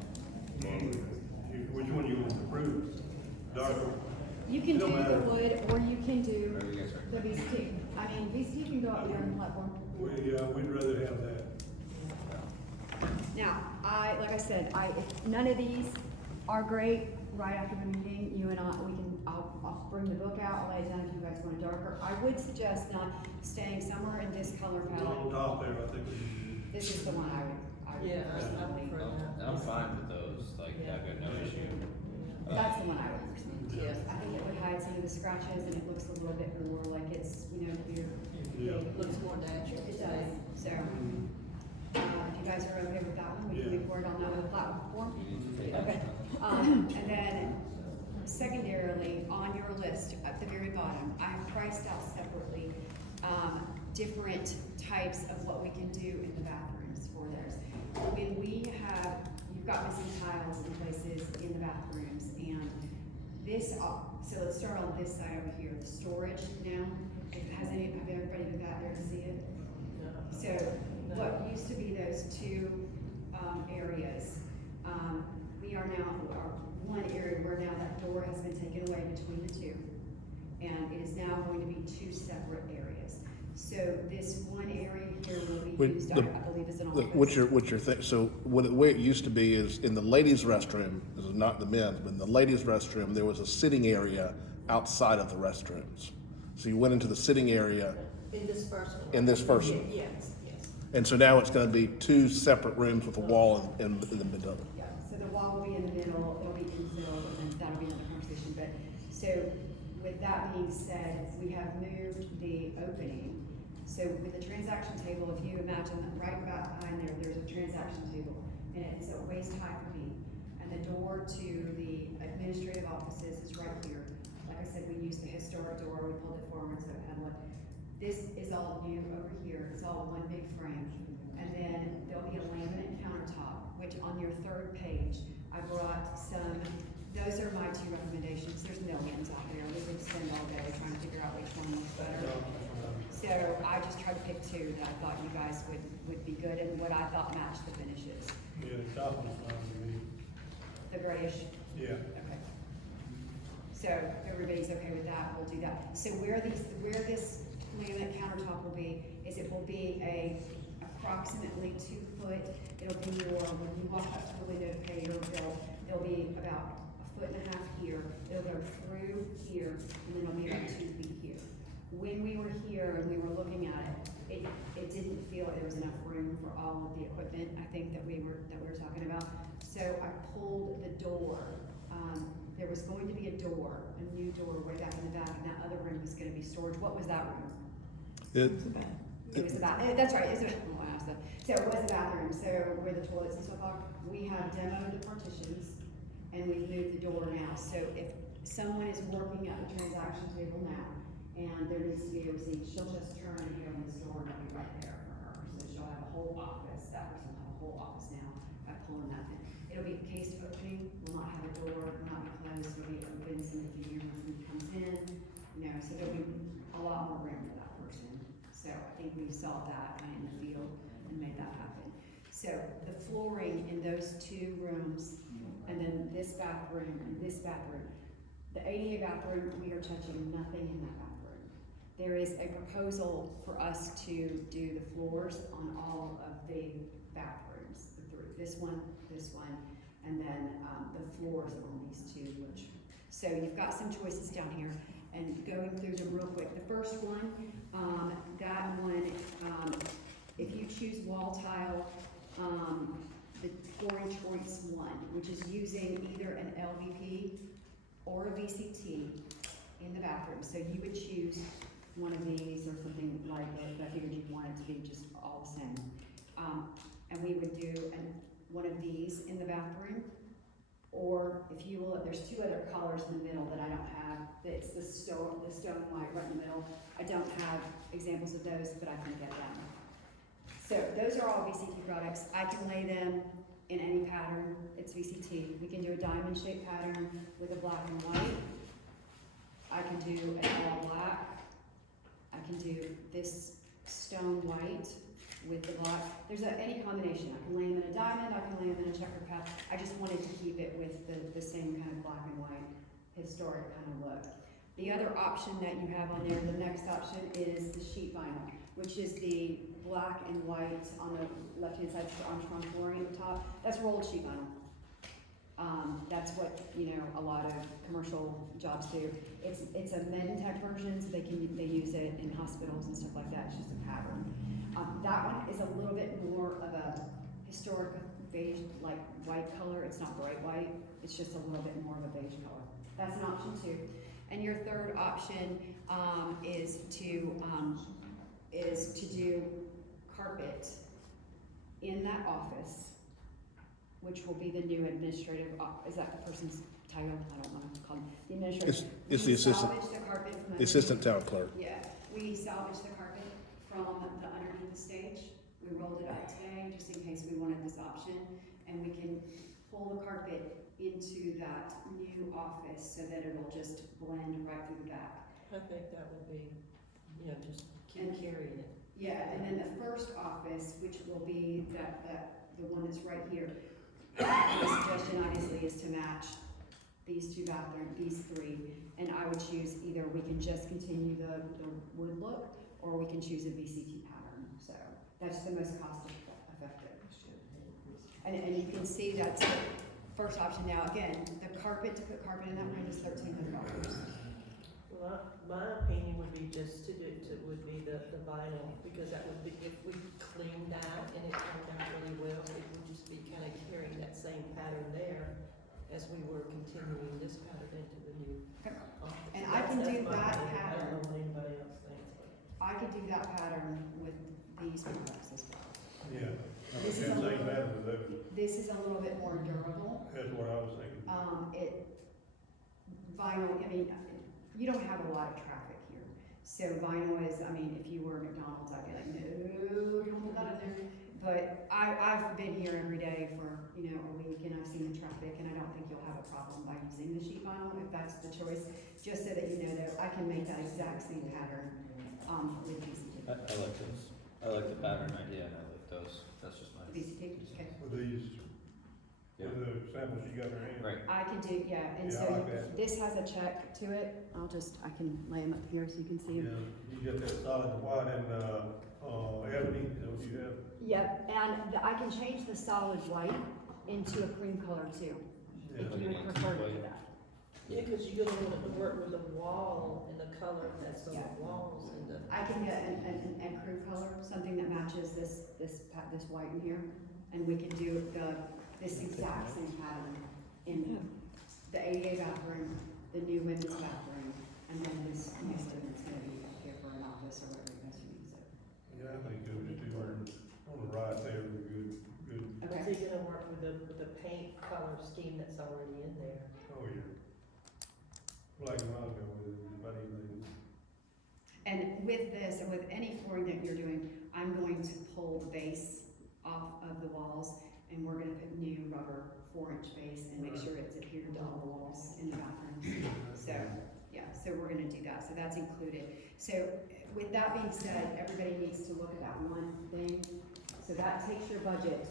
Which one you want to approve? Darker? You can do Don't the matter. wood or you can do Whatever you guys the recommend. VCT. I mean, VCT can go up there on the platform. We'd rather have that. Now, like I said, none of these are great. Right after the meeting, you and I'll bring the book out, I'll lay it down if you guys want it darker. I would suggest not staying somewhere in this color On palette. top there, I think we should. This is the one I would. Yeah, I personally- prefer that. I'm fine with those, like, I've got no issue. That's the one I would personally. Yes. I think it would hide some of the scratches and it looks a little bit more like it's, you know, clear. Yeah. It looks more natural. It does, so, if you guys are okay with that one, we can Yeah. move forward on that with the platform. You need to take Okay, action. and then secondarily, on your list, at the very bottom, I have priced out separately, different types of what we can do in the bathrooms for theirs. When you've got missing tiles in places in the bathrooms, and this, so let's start on this side over here, the storage now. Have everybody been back there to see it? So, what used to be those two, areas, we we are now, our one area where now that door has been taken away between the two. And it is now going to be two separate areas. So this one area here will be Wait, used, I believe, as an office. What's your thing, so what, the way it used to be is in the ladies' restroom, this is not the men's, but in the ladies' restroom, there was a sitting area outside of the restrooms. So you went into the sitting area, In this first one? In this first one. Yes, yes. and so now it's gonna be two separate rooms with a wall in the middle. Yeah, so the wall will be in the middle, it'll be in the middle, and then that'll be another conversation, but, so, with that being said, we have moved the opening. So with the transaction table, if you imagine that right about behind there, there's a transaction table, and it's at waist high feet. And the door to the administrative offices is right here. Like I said, we used the historic door, we pulled it forward, so it had one. This is all new over here, it's all one big frame. And then there'll be a laminate countertop, which on your third page, I brought some, those are my two recommendations. There's millions out there, we could spend all day trying to figure out which one looks better. So I just tried to pick two that I thought you guys would be good and what I thought matched the finishes. Yeah, the top one's fine to me. The grayish, Yeah. okay. So if everybody's okay with that, we'll do that. So where this laminate countertop will be, is it will be approximately 2 foot. It'll be when you walk up to the window to pay your bill, it'll be about 1.5 feet here. It'll go through here, and then it'll be about 2 feet here. When we were here and we were looking at it, it didn't feel there was enough room for all of the equipment, I think, that we were talking about. So I pulled the door. There was going to be a door, a new door way back in the back, and that other room was gonna be storage. What was that room? It was the bath, that's right, so it was the bathroom, so where the toilets and stuff are. We have demoed the partitions, and we've moved the door now. So if someone is working at the transaction table now, and there needs to be a receipt, she'll just turn and go in this door and it'll be right there for her. So she'll have a whole office, that person will have a whole office now by pulling that in. It'll be cased opening, will not have a door, will not be closed, it'll be open so that you hear when somebody comes in, so there'll be a lot more room for that person. So I think we saw that in the field and made that happen. So the flooring in those two rooms, and then this bathroom and this bathroom, the ADA bathroom, we are touching nothing in that bathroom. There is a proposal for us to do the floors on all of the bathrooms, this one, and then the floors on these two. So you've got some choices down here, and going through them real quick. The first one, that one, if you choose wall tile, the 4-inch joints one, which is using either an LVP or a VCT in the bathroom. So you would choose one of these or something like it, but I figured you'd want it to be just all the same. And we would do one of these in the bathroom, or if you will, there's two other colors in the middle that I don't have. It's the stone white right in the middle. I don't have examples of those, but I can get them. So those are all VCT products. I can lay them in any pattern. It's VCT. We can do a diamond shaped pattern with a black and white. I can do an all black. I can do this stone white with the black. There's any combination. I can lay them in a diamond, I can lay them in a checkered pattern. I just wanted to keep it with the same kind of black and white, historic kind of look. The other option that you have on there, the next option, is the sheet vinyl, which is the black and white on the left-hand side for Armstrong flooring at the top. That's rolled sheet vinyl. That's what, a lot of commercial jobs do. It's a Meditech version, so they use it in hospitals and stuff like that. It's just a pattern. That one is a little bit more of a historic beige, like white color. It's not bright white. It's just a little bit more of a beige color. That's an option too. And your third option is to do carpet in that office, which will be the new administrative, is that the person's title? I don't want to call them the administrative. It's the assistant. We salvage the carpet from The assistant town clerk. Yeah, we salvaged the carpet from the underneath the stage. We rolled it up today, just in case we wanted this option, and we can pull the carpet into that new office so that it'll just blend right through the back. I think that would be, just keep carrying it. Yeah, and then the first office, which will be the one that's right here, The suggestion obviously is to match these two bathrooms, these three, and I would choose either we can just continue the wood look, or we can choose a VCT pattern, so that's the most cost effective. And you can see that's the first option now, again, the carpet, to put carpet in that room is $1,300. My opinion would be just would be the vinyl, because that would be, if we cleaned that and it turned out really well, it would just be kind of carrying that same pattern there as we were continuing this pattern into the new office. And I can do That's my that opinion. I pattern. don't know what anybody else thinks, but. I could do that pattern with these products as well. Yeah. This is Can't a say little- that with those. This is a little bit more durable. That's what I was thinking. Vinyl, I mean, you don't have a lot of traffic here. So vinyl is, I mean, if you were McDonald's, I'd be like, no, don't put that in there. But I've been here every day for, you know, a week, and I've seen the traffic, and I don't think you'll have a problem by using the sheet vinyl, if that's the choice. Just so that you know that I can make that exact same pattern, with VCT. I like those. I like the pattern idea, and I like those. That's just my. VCT, okay. With these, Yeah. with the samples you got in your hand. Right. I can do, yeah, and Yeah, so I like that. this has a check to it. I can lay them up here so you can see Yeah, them. you got that solid white and, ebony, is that what you have? Yep, and I can change the solid white into a cream color too, if Yeah. you would prefer to do that. Yeah, because you're gonna want to work with the wall and the color that's on Yeah. the walls and the. I can get an cream color, something that matches this white in here, and we can do this exact same pattern in the ADA bathroom, the new women's bathroom, and then this new student's gonna be here for an office or whatever you guys use it. Yeah, I think those two are on the right there, good. Okay. Is he gonna work with the paint color scheme that's already in there? Oh, yeah. Black and white go with it, about anything. And with this, and with any flooring that you're doing, I'm going to pull the base off of the walls, and we're gonna put new rubber 4-inch base and make sure it's adhered to all the walls in the bathroom. So, yeah, so we're gonna do that, so that's included. So, with that being said, everybody needs to look at that one thing. So that takes your budget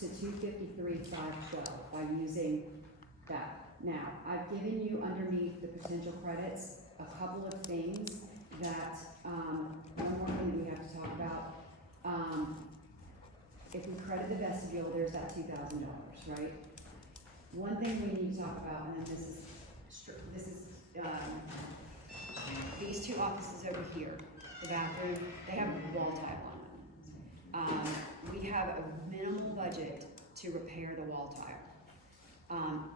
to 253,512 by using that. Now, I've given you underneath the potential credits, a couple of things that, one more thing that we have to talk about. If we credit the vestibule, there's that $2,000, right? One thing we need to talk about, and then this is, these two offices over here, the bathroom, they have wall tile on them. We have a minimal budget to repair the wall tile.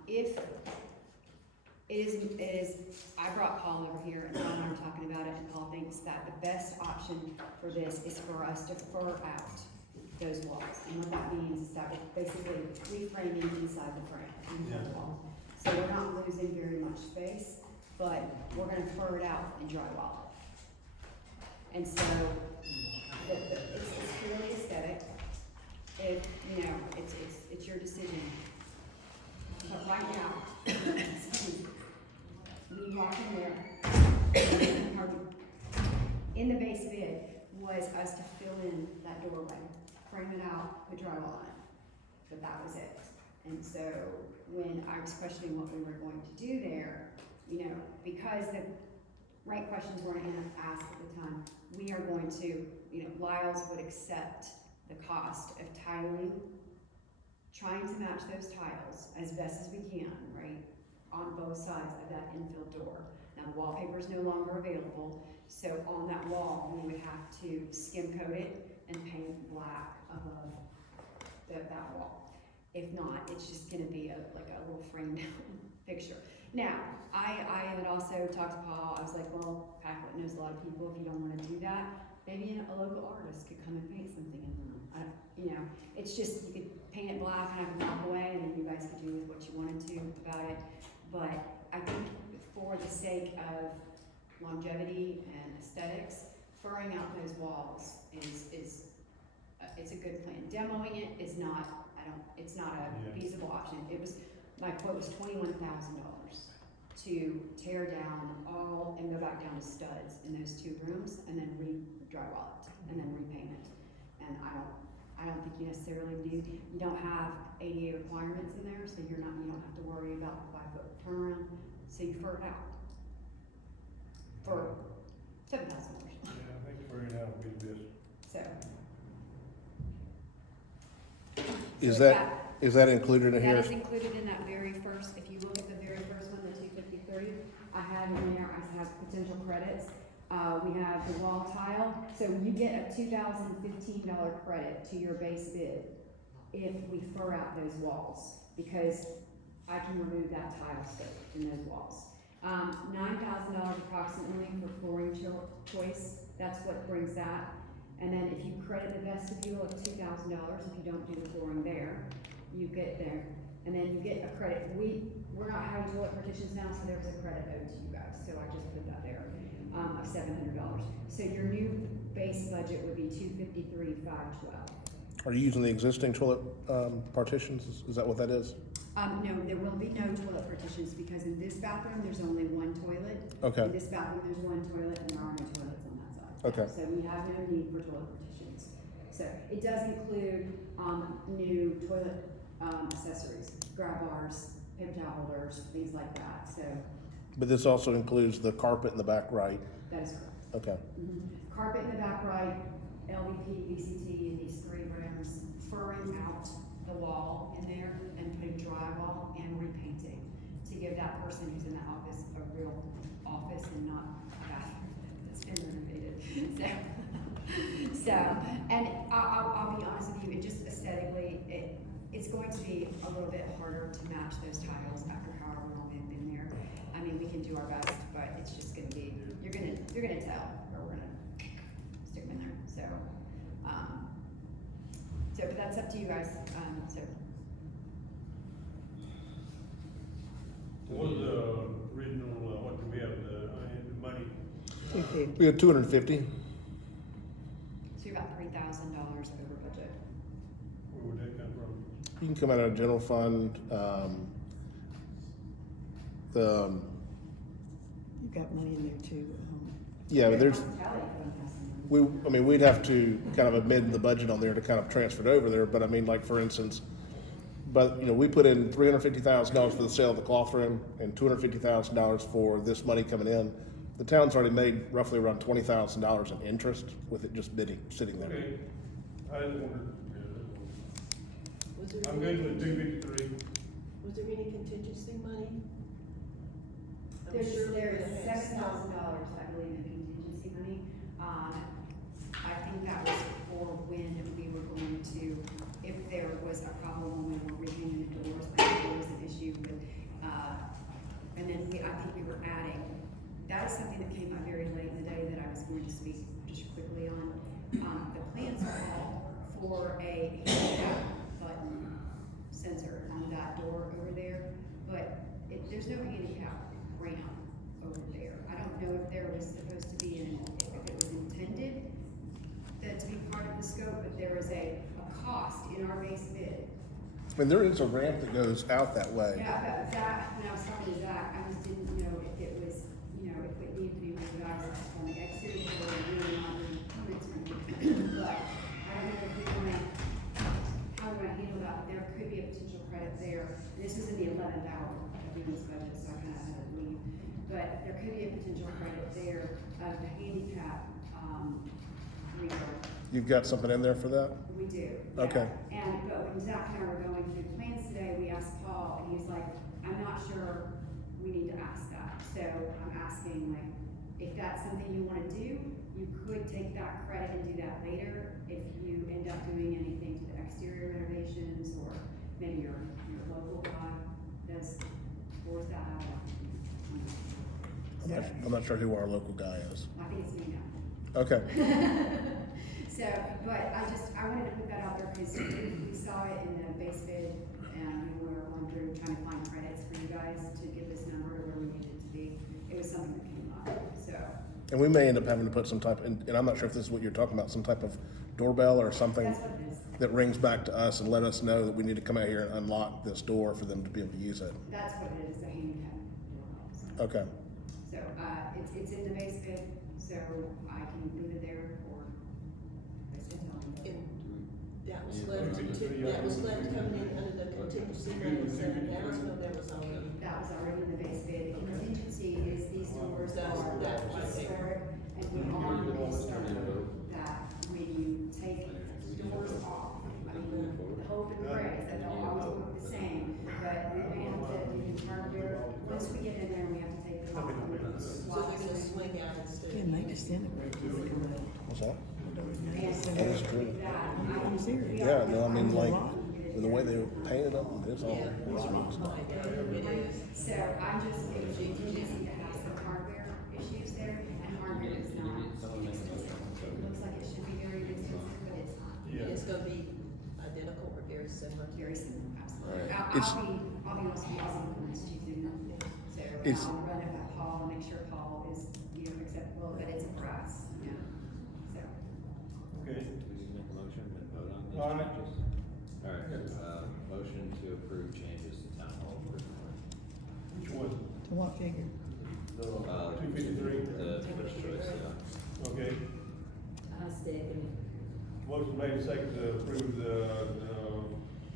If it is, I brought Paul over here, and Paul and I were talking about it, and Paul thinks that the best option for this is for us to fur out those walls. And what that means is that we're basically reframing inside the frame, inside the wall. So we're not losing very much space, but we're gonna fur it out and drywall it. And so, it's purely aesthetic. If, you know, it's your decision. But right now, we walk in there, in the base bid was us to fill in that doorway, frame it out, put drywall on it, but that was it. And so, when I was questioning what we were going to do there, you know, because the right questions weren't asked at the time, we are going to, you know, Lyles would accept the cost of tiling, trying to match those tiles as best as we can, right, on both sides of that infill door. Now, the wallpaper is no longer available, so on that wall, we would have to skim coat it and paint black above that wall. If not, it's just gonna be like a little framed picture. Now, I had also talked to Paul. I was like, well, Packlet knows a lot of people. If you don't want to do that, maybe a local artist could come and paint something in the room. You know, it's just, you could paint it black and I could walk away, and then you guys could do with what you wanted to about it. But I think for the sake of longevity and aesthetics, furring out those walls is it's a good plan. Demoing it is not, it's not a feasible option. My quote was $21,000 to tear down all and go back down to studs in those two rooms, and then re-drywall it, and then repaint it. And I don't think you necessarily need, you don't have ADA requirements in there, so you don't have to worry about the 5-foot turnaround, so you fur it out. For $7,000. Yeah, I think figuring out would be the best. So. Is So that included in here? That is included in that very first, if you look at the very first one, the 253, I have in there, I have potential credits. We have the wall tile, so you get a $2,015 credit to your base bid if we fur out those walls, because I can remove that tile scope in those walls. $9,000 approximately for flooring choice, that's what brings that. And then if you credit the vestibule of $2,000, if you don't do the flooring there, you get there. And then you get a credit, we're not having toilet partitions now, so there's a credit owed to you guys, so I just put that there, of $700. So your new base budget would be $253,512. Are you using the existing toilet partitions? Is that what that is? No, there will be no toilet partitions, because in this bathroom, there's only one toilet. Okay. In this bathroom, there's one toilet, and there are no toilets on that side. Okay. So we have no need for toilet partitions. So it does include, new toilet, accessories, grab bars, paper towel holders, things like that, so But this also includes the carpet in the back right. that is correct. Okay. Carpet in the back right, LVP, VCT in these 3 rooms, furring out the wall in there and putting drywall and repainting to give that person who's in the office a real office and not a bathroom that's been renovated. So, and I'll be honest with you, it just aesthetically, it's going to be a little bit harder to match those tiles after however long they've been there. I mean, we can do our best, but it's just gonna be, you're gonna tell, or we're gonna stick them in there, so, but that's up to you guys, so. What was the original, what do we have, the money? 250. We had 250. So you're about $3,000 over budget. Where would that come from? You can come out of a general fund. You've got money in there too. Yeah, but there's, Hospitality fund has some money. we'd have to kind of amend the budget on there to kind of transfer it over there, but I mean, like, for instance, but, we put in $350,000 for the sale of the cloth room and $250,000 for this money coming in. The town's already made roughly around $20,000 in interest with it just sitting there. Okay, I just wondered, Was there I'm any good with 253. Was there any contingency money? I'm There's sure we would've had $7,000, I believe, in contingency money. I think that was for when we were going to, if there was a problem when we were repainting the doors, like if there was an issue with, and then I think we were adding, that is something that came up very late in the day that I was going to speak just quickly on. The plans call for a handicap button sensor on that door over there, but there's no handicap ramp over there. I don't know if there was supposed to be if it was intended that to be part of the scope, but there was a cost in our base bid. I mean, there is a ramp that goes out that way. Yeah, but Zach, when I was talking to Zach, I just didn't know if it was, if it needed to be recognized on the exterior or really not the components or anything. But I don't know if we're going how we're gonna handle that. There could be a potential credit there. This is in the 11th hour of doing this budget, so I kind of had to leave. But there could be a potential credit there of the handicap, regard. You've got something in there for that? We do. Okay. Yeah. But when Zach and I were going through plans today, we asked Paul, and he's like, I'm not sure we need to ask that. So I'm asking, like, if that's something you wanna do, you could take that credit and do that later if you end up doing anything to the exterior renovations, or maybe your local guy does force that out. I'm not sure who our local guy is. I think it's me now. Okay. So, but I wanted to put that out there because we saw it in the base bid, and we were going through trying to find credits for you guys to get this number to where we needed it to be. It was something that came up, so. And we may end up having to put some type, and I'm not sure if this is what you're talking about, some type of doorbell or something That's what it is. that rings back to us and let us know that we need to come out here and unlock this door for them to be able to use it. That's what it is, the handicap doorbells. Okay. So, it's in the base bid, so I can leave it there or. And that was left, that was left coming in under the contingency money of $7,000, or that was already? That was already in the base bid. The contingency is these doors That's- are that right there. historic, and we are concerned that when you take doors off, I mean, the hope and pray is that they'll always look the same, but we may have to, you can turn your, once we get in there, we have to take them off and So swap. they're gonna swing out instead? Can they disintegrate? What's that? And so That is true. that, I'm serious. Yeah, no, I mean, like, the way they painted them, it's all. Yeah, it's wrong, it is. So I'm just, it was a contingency that has some hardware issues there, and hardware is not expensive. It looks like it should be very expensive, but it's not. Yeah. It's gonna be identical or very similar? Very similar, absolutely. Right. I'll be honest with you, I'll this Tuesday. So It's- I'll run it by Paul and make sure Paul is, acceptable, but it's a price, so. Okay. Do we need to make a motion and vote on these All right. changes? Alright, motion to approve changes to town hall personnel. Which one? To what figure? The 253? The first choice, yeah. Okay. I second Motion made second to approve the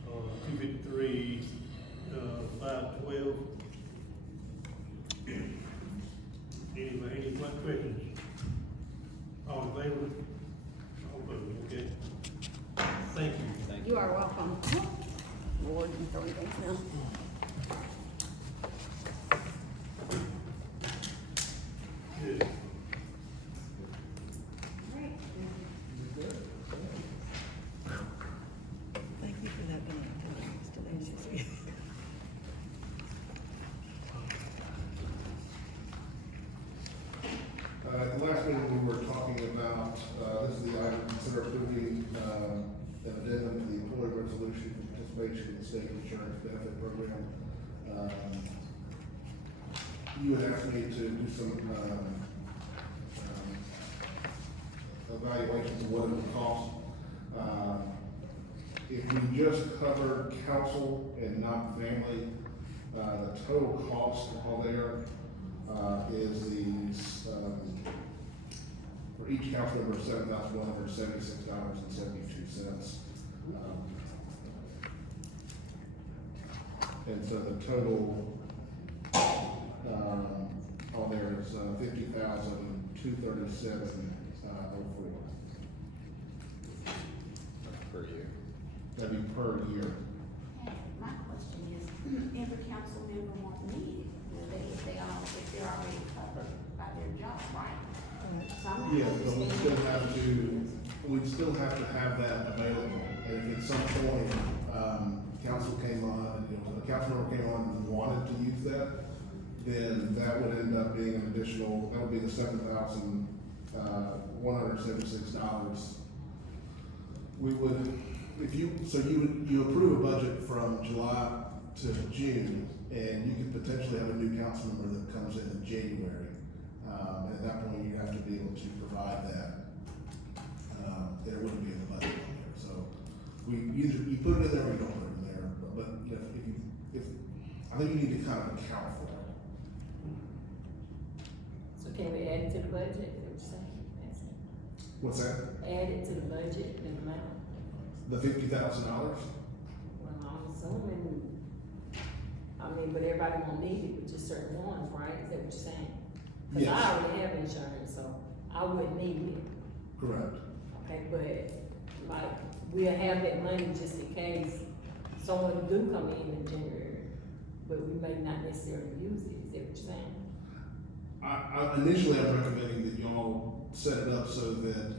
253, 512. Any questions? All in favor? All opposed, okay. Thank you. Thank you. You are welcome. Lord, you throw things now. Good. Right. Thank you for that banana. It's delicious. At the last meeting, we were talking about, this is the item, consider approving, an addendum to the employee resolution for participation in the state insurance benefit program. You had asked me to do some, evaluations of what it would cost. If we just covered council and not family, the total cost all there, is for each council member, $7,176.72. And so the total, on there is, $50,237.04. Per year. That'd be per year. And my question is, every council member want needed, if they're already covered by their job, right? So I'm not Yeah, but we still understanding- have to, we'd still have to have that available. And if at some point, council came on, a council member came on and wanted to use that, then that would end up being an additional, that would be the $7,176. We would, if you, so you approve a budget from July to June, and you could potentially have a new council member that comes in January. And at that point, you have to be able to provide that. It wouldn't be in the budget on there, so we either, you put it in there or you don't put it in there, but if, I think you need to kind of account for it. So can we add it to the budget, is that what you're saying? What's that? Add it to the budget and amount? The $50,000? Well, I'm assuming, but everybody won't need it, but just certain ones, right? Is that what you're saying? Cause Yes. I already have insurance, so I wouldn't need it, Correct. okay, but like, we'll have that money just in case someone do come in January, but we may not necessarily use it, is that what you're saying? Initially, I'm recommending that y'all set it up so that,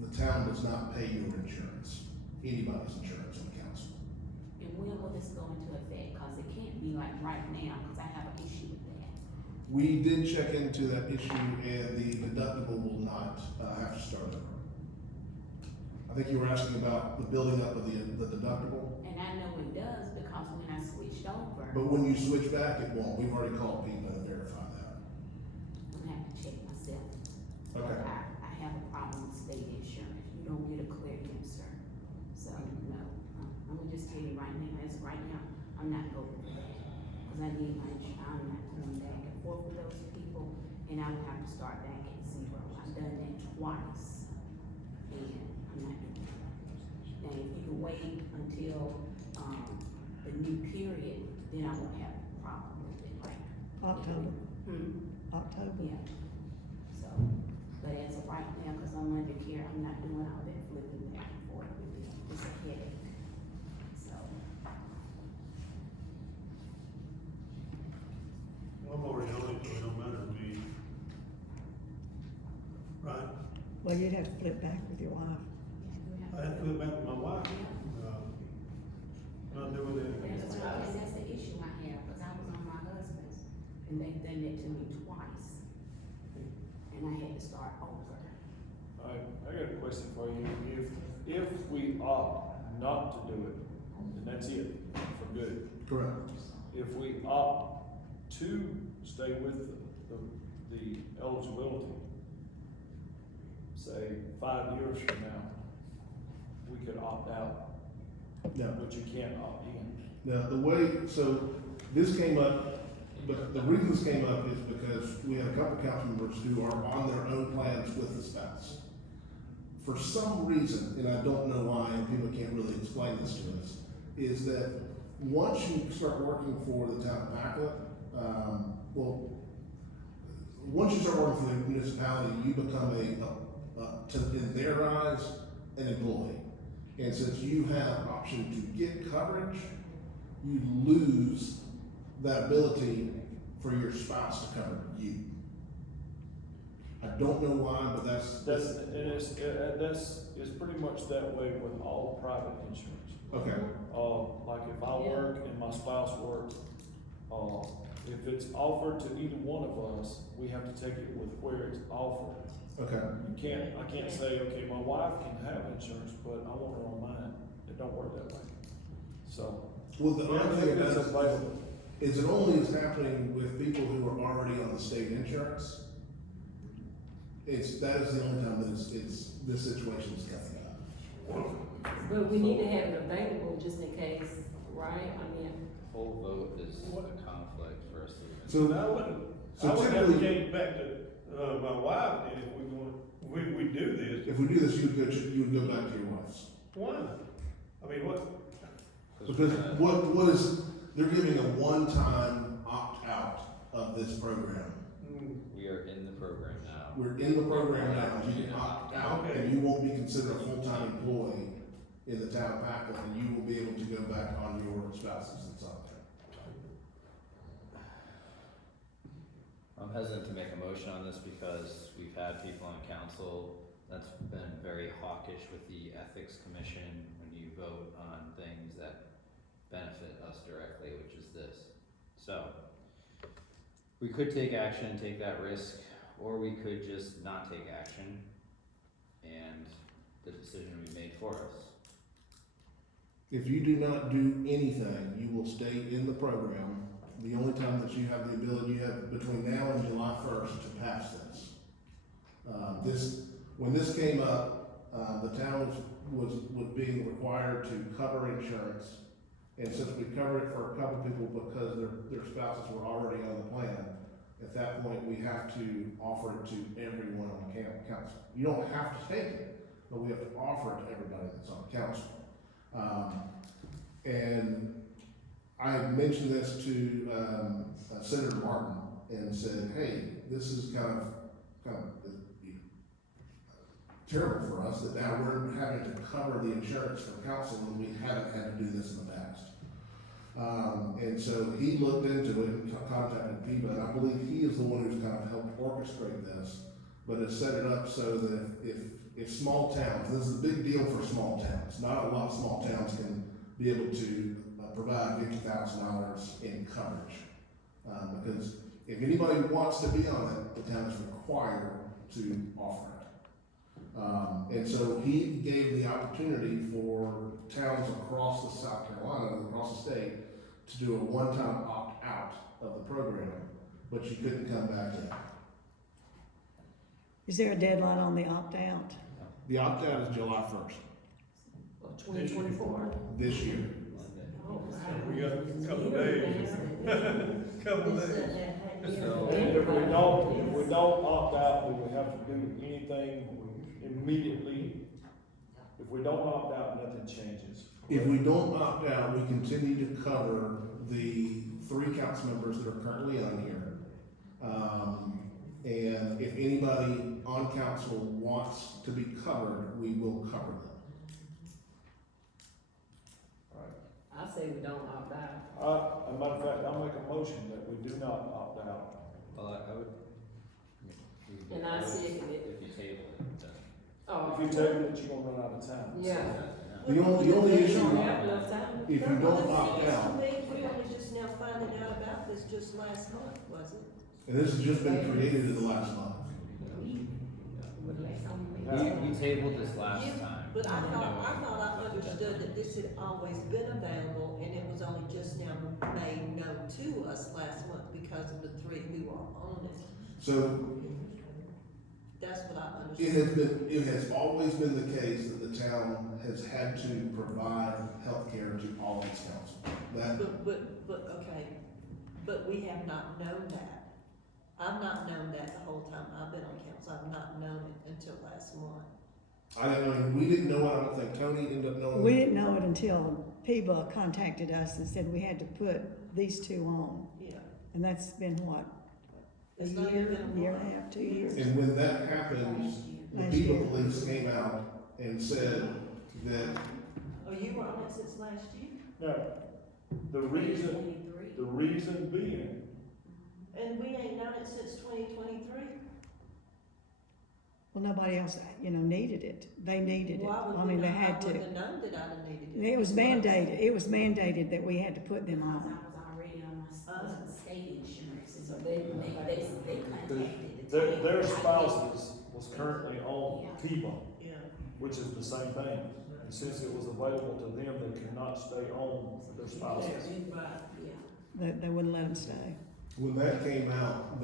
the town does not pay your insurance, anybody's insurance on the council. And when will this go into effect? Cause it can't be like right now, cause I have an issue with that. We did check into that issue, and the deductible will not, have to start over. I think you were asking about the building up of the deductible, And I know it does because when I switched over, but when you switch back, it won't. We've already called FEMA to verify that. I'm gonna have to check myself. Okay. I have a problem with state insurance. You don't get a clear answer. So, no, I'm gonna just tell you right now, as of right now, I'm not going for that. Cause I need my insurance, I'm not going back and forth with those people, and I would have to start back at zero. I've done that twice, and I'm not doing that. until, the new period, then I won't have a problem with it, like. October, October. Yeah, so, but as of right now, cause I'm under care, I'm not doing all that flipping back and forth with it, it's a headache, so. I'm already on it, so it don't matter to me. Right? Well, you'd have to flip back with your wife. I had to put it back to my wife. Not doing That's anything. why, and that's the issue I have, cause I was on my husband's, and they done that to me twice. And I had to start over. Alright, I got a question for you. If we opt not to do it, then that's it, for good. Correct. If we opt to stay with the eligibility, say 5 years from now, we could opt out, No. but you can't opt in. Now, the way, so this came up, but the reason this came up is because we had a couple council members who are on their own plans with the spouse. For some reason, and I don't know why, and people can't really explain this to us, is that once you start working for the town of Packlet, once you start working for the municipality, you become in their eyes, an employee. And since you have option to get coverage, you lose that ability for your spouse to cover you. I don't know why, but that's It's pretty much that way with all private insurance. okay. Like if I work and my spouse works, if it's offered to either one of us, we have to take it with where it's offered. Okay. I can't say, okay, my wife can have insurance, but I want her on mine. It don't work that way. So, Well, the other thing if it's is, available. is it only is happening with people who are already on the state insurance? That is the only time that this situation is coming up. But we need to have it available just in case, right? I mean, Whole vote is a conflict for us to. So, I would so have to typically, change back to, my wife, and if we do this, if we do this, you would go back to your wife's. why? I mean, what? Because what is, they're giving a one-time opt-out of this program. We are in the program now. We're in the program now, you can opt out, and you won't be considered a full-time employee in the town of Packlet, and you will be able to go back on your spouses and stuff. I'm hesitant to make a motion on this because we've had people on council that's been very hawkish with the ethics commission when you vote on things that benefit us directly, which is this. So, we could take action, take that risk, or we could just not take action and the decision will be made for us. If you do not do anything, you will stay in the program. The only time that you have the ability, you have between now and July 1st to pass this. When this came up, the town was being required to cover insurance. And since we covered it for a couple people because their spouses were already on the plan, at that point, we have to offer it to everyone on the council. You don't have to take it, but we have to offer it to everybody that's on the council. And I had mentioned this to Senator Martin and said, hey, this is kind of terrible for us that now we're having to cover the insurance for council when we haven't had to do this in the past. And so he looked into it and contacted PIBA, and I believe he is the one who's kind of helped orchestrate this, but has set it up so that if small towns, this is a big deal for small towns, not a lot of small towns can be able to provide $50,000 in coverage. Because if anybody wants to be on it, the town is required to offer it. And so he gave the opportunity for towns across the South Carolina, across the state, to do a one-time opt-out of the program, but you couldn't come back in. Is there a deadline on the opt-out? The opt-out is July 1st, 2024. this year. We got a couple of days. Couple of days. If we don't opt out, do we have to do anything immediately? If we don't opt out, nothing changes. If we don't opt out, we continue to cover the 3 council members that are currently on here. And if anybody on council wants to be covered, we will cover them. I say we don't opt out. As a matter of fact, I'll make a motion that we do not opt out. Well, I would. And I see it. If you table it, then. Oh. If you table it, you're gonna run out of time. Yeah. The only We issue, don't have enough time. if you don't opt out, We only just now finding out about this just last month, was it? and this has just been created in the last month. We tabled this last Yeah, time. But I thought I understood that this had always been available, and it was only just now made known to us last month because of the 3 who are on it. So That's what I it has always been the case that the town has had to provide health care to all of its council. That, Okay, but we have not known that. I've not known that the whole time I've been on council, I've not known it until last month. I don't know, we didn't know it, I don't think Tony ended up knowing it. We didn't know it until PBA contacted us and said we had to put these 2 on. Yeah. And that's been what? A It's not year, even a year and a month. half, 2 years? And when that happened, the Last Beaver year. Police came out and said that Oh, you were on it since last year? No, the reason being, And we ain't known it since 2023? Well, nobody else, needed it. They needed it. Why would I we mean, they not- had I wouldn't to. have known that I'd have needed it. It was mandated, that we had to put them Because on. I was already on my state insurance, and So so they- they contacted the town. their spouses was currently on PBA, Yeah. which is the same thing. And since it was available to them, they could not stay on their spouses. Right. Yeah. They wouldn't let them stay. when that came out,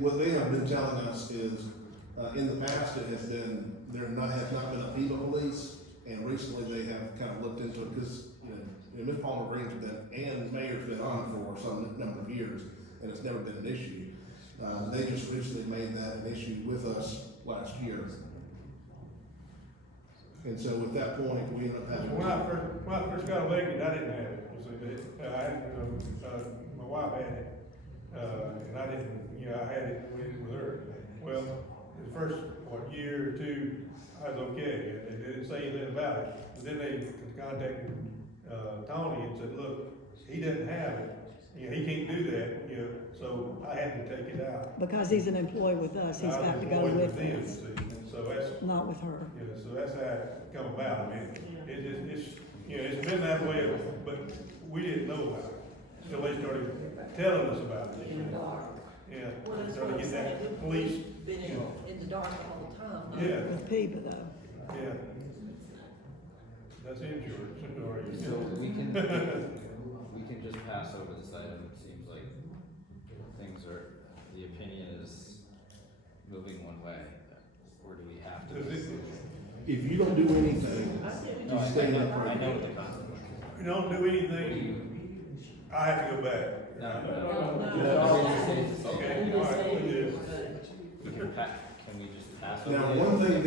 what they have been telling us is, in the past, it has been, has not been a FEMA police, and recently they have kind of looked into it, because, Ms. Palmer Green's been, and Mayor's been on for some number of years, and it's never been an issue. They just recently made that an issue with us last year. And so at that point, we ended up having. When I first got elected, I didn't have it, my wife had it, and I didn't, I had it with her. Well, the first, year or 2, I was okay, and they didn't say anything about it, but then they contacted, Tony and said, look, he doesn't have it, he can't do that, so I had to take it out. Because he's an employee with us, he's got to go with them, us, see, so that's, not with her. so that's how it come about, it's been that way, but we didn't know about it, till they started telling us about it. In the dark. Yeah, Well, that's started what to I'm get that saying, police, we've been in the dark all the time. huh? yeah, With PBA though. yeah. That's insurance, or, So we can just pass over this item, it seems like the opinion is moving one way, or do we have to? Does it- If you don't do anything, No, I stay know in the the consequences. if you don't do anything, I have to go back. No, Okay, all right, we'll do. Can we just pass over? now, the one item? thing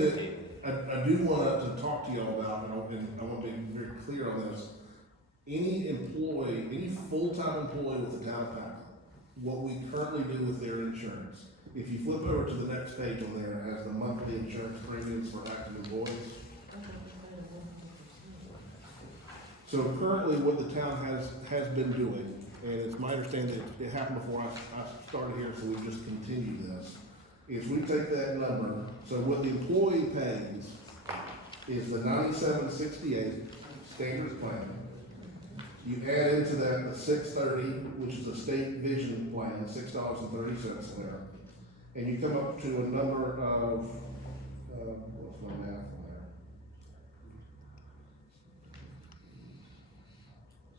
that I do want to talk to y'all about, and I want to be very clear on this. Any employee, any full-time employee with the town of Packard, what we currently do with their insurance, if you flip over to the next page on there, it has the monthly insurance premiums for active employees. So currently, what the town has been doing, and it's my understanding that it happened before I started here, so we just continue this, is we take that number, so what the employee pays is the $97.68 standard plan. You add into that the $6.30, which is a state vision plan, $6.30 there. And you come up to a number of, what's my math on there?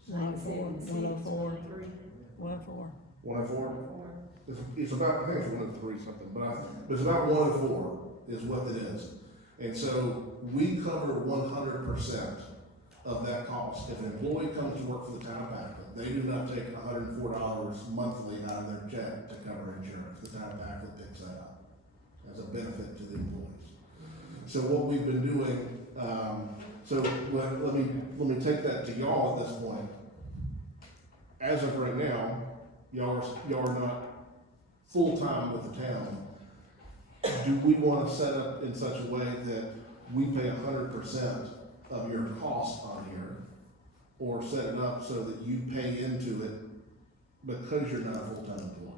104. 104? It's about, I think it's 103 something, but it's about 104 is what it is. And so we cover 100% of that cost. If an employee comes to work for the town of Packard, they do not take $104 monthly out of their check to cover insurance. The town of Packard picks that up as a benefit to the employees. So what we've been doing, So, let me take that to y'all at this point. As of right now, y'all are not full-time with the town. Do we wanna set up in such a way that we pay 100% of your cost on here? Or set it up so that you pay into it because you're not a full-time employee?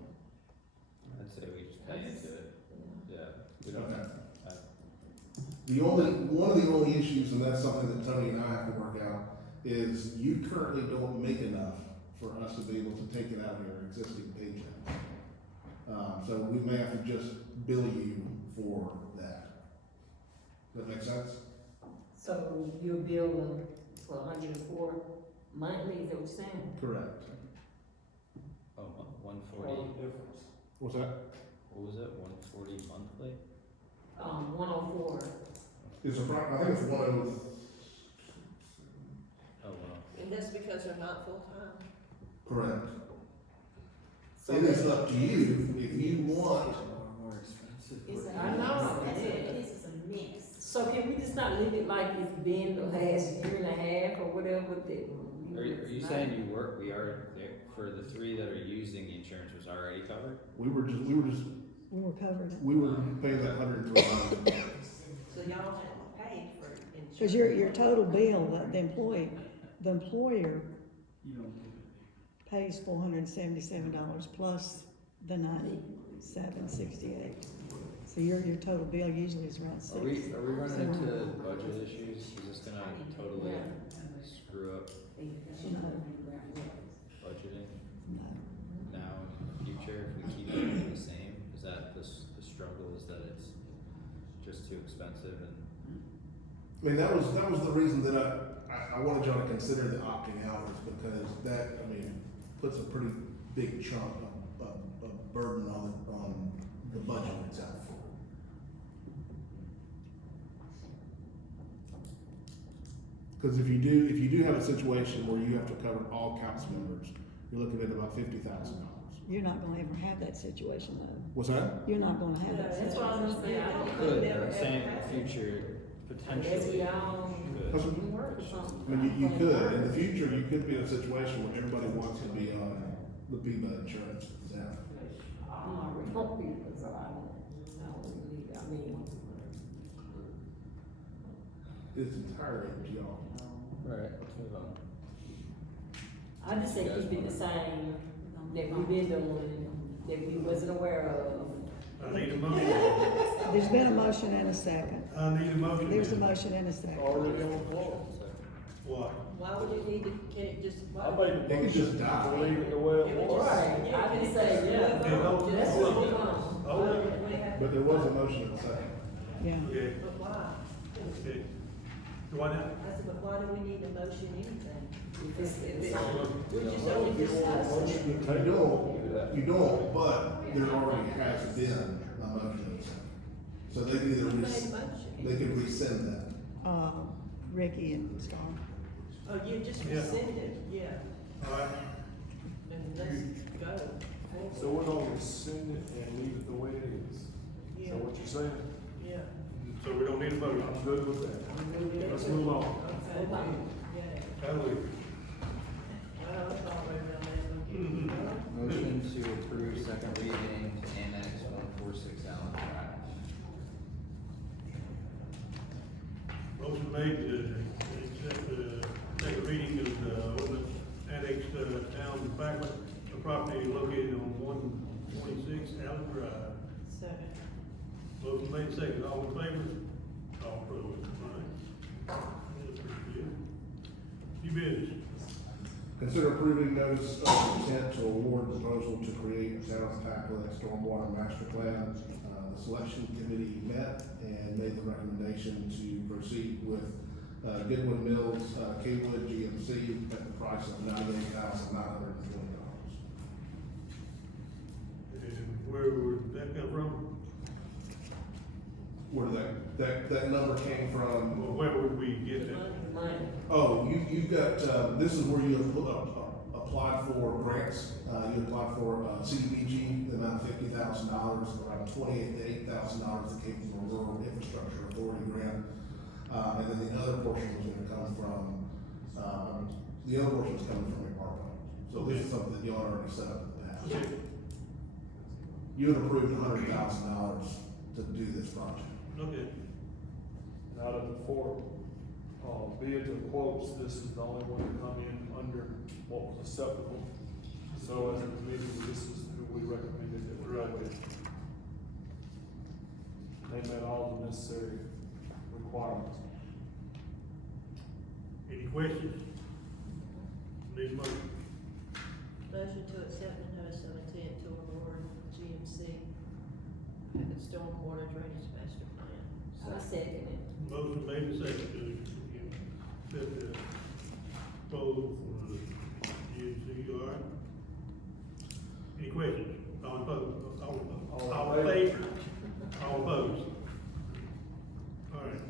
I'd say we just pay into it, yeah, we don't Okay. have, One of the only issues, and that's something that Tony and I have to work out, is you currently don't make enough for us to be able to take it out of your existing paycheck. So we may have to just bill you for that. Does that make sense? So you'll bill them for 104 monthly, is that what you're saying? Correct. oh, one What's forty, the difference? What's that? what was it, 140 monthly? 104. It's I think it's 100. Oh, wow. And that's because they're not full-time. Correct. So It is up to you if you want. More expensive. It's a I know. mix, that's what it is, it's a mix. So can we just not leave it like it's been the last year and a half or whatever that? Are you saying we are, for the three that are using the insurance was already covered? We were covered. we were paying that $112. So y'all hadn't paid for insurance. Cause your total bill, the employer pays $477 plus the $97.68. So your total bill usually is around Are we $6. running into budget issues? Is this gonna totally screw up budgeting No. now in the future if we keep it the same? Is that the struggle, is that it's just too expensive and? I mean, that was the reason that I wanted y'all to consider the opting out, is because that, I mean, puts a pretty big chunk of burden on the budget itself. Because if you do have a situation where you have to cover all council members, you're looking at about $50,000. You're not gonna ever have that situation though. What's that? You're not gonna have that That's situation. what I was gonna say, I don't Could, think but I'm that saying in the future, Unless potentially. we all could. work or something. I mean, you could, in the future, you could be in a situation where everybody wants to be on the PIBA insurance exam. I'm already hoping, because I don't believe, I mean, It's entirely up to y'all. Alright, let's move on. I just say keep it the same that we've been doing, that we wasn't aware of. I need a motion. There's been a motion and a second. I need a motion. There's a motion and a second. Already on the floor. What? Why would you need to, can it just? I made It the could just die. motion, leave it the way it was. Right, I didn't say, yeah, Okay, hold on. that's what we're on. Hold on. But there was a motion and a second. Yeah. Okay, But why? okay. Why not? I said, but why do we need a motion anything? If it's- If it's, Well, we just only discussed it. You don't, but there already has been a motion and a second. So they can either, Who made motion? they can rescind that. Ricky and Star. Oh, you just Yeah. rescinded, yeah, All right, and let's go. So we're gonna rescind it and leave it the way it is. Is Yeah, that what you're saying? yeah. so we don't need a motion. I'm good with that. Let's move on. Okay, yeah. Hallelujah. Well, it's all right around there. Motion to approve second reading to annex 146 Allen Drive. Motion made to accept the second reading of the ordinance annex town Backward, the property located on 146 Allen Drive. Second. Motion made second, all in favor? All approved, all right. That's pretty good. New business. Consider approving notice of intent to award proposal to create a South Packlet stormwater master plan. The selection committee met and made the recommendation to proceed with Goodwin Mills, Kaywood GMC at the price of $98,920. And where would that come from? Where that number came from. Well, where would we get that? Money. Oh, you got, this is where you applied for grants. You applied for CDBG, the amount of $50,000, around $28,000 to $8,000 that came from a rural infrastructure authority grant. And and then the other portion was gonna come from, the other portion was coming from McPartland. So this is something that y'all already set up in the past. Okay. You had approved $100,000 to do this project. Okay. And out of the four, bids and quotes, this is the only one to come in under what was acceptable. So as a committee, this is who we recommended that we go with. They met all the necessary requirements. Any questions? Need a motion? Motion to accept the notice of intent to award GMC stormwater drainage master plan. I second it. Motion made and seconded to accept the proposal for the GMC, all right? Any questions? All opposed? All in favor? All opposed? All right.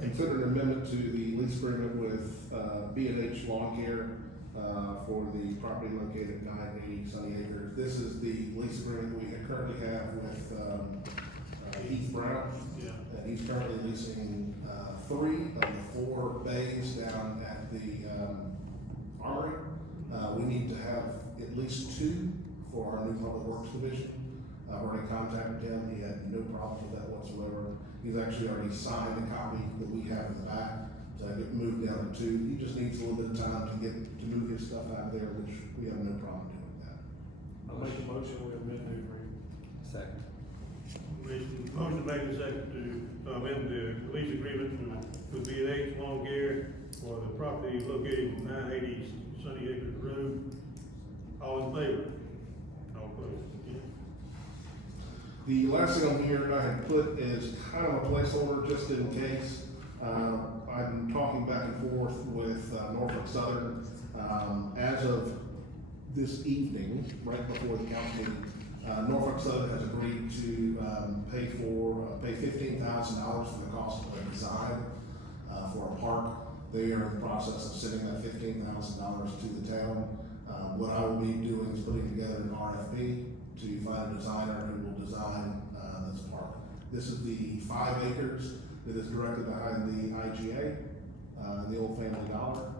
Consider an amendment to the lease agreement with B&H Lawn Care for the property located at 980 Sunny Acres. This is the lease agreement we currently have with Heath Brown. Yeah. And he's currently leasing 3 of the 4 bays down at the Armory. We need to have at least 2 for our new Public Works Division. I've already contacted him, he had no problems with that whatsoever. He's actually already signed a copy that we have in the back to get moved down to 2. He just needs a little bit of time to move his stuff out of there, which we have no problem doing that. I make a motion, we amend the agreement. Second. Motion made and seconded to amend the lease agreement with B&H Lawn Care for the property located at 980 Sunny Acres Road. All in favor? All opposed? Yeah. The last thing on here I had put is kind of a placeholder just in case. I've been talking back and forth with Norfolk Southern. As of this evening, right before the council meeting, Norfolk Southern has agreed to pay $15,000 for the cost of a design for a park. They are in the process of sending that $15,000 to the town. What I will be doing is putting together an RFP to find a designer who will design this park. This is the 5 acres that is directly behind the IGA, the Old Family Dollar.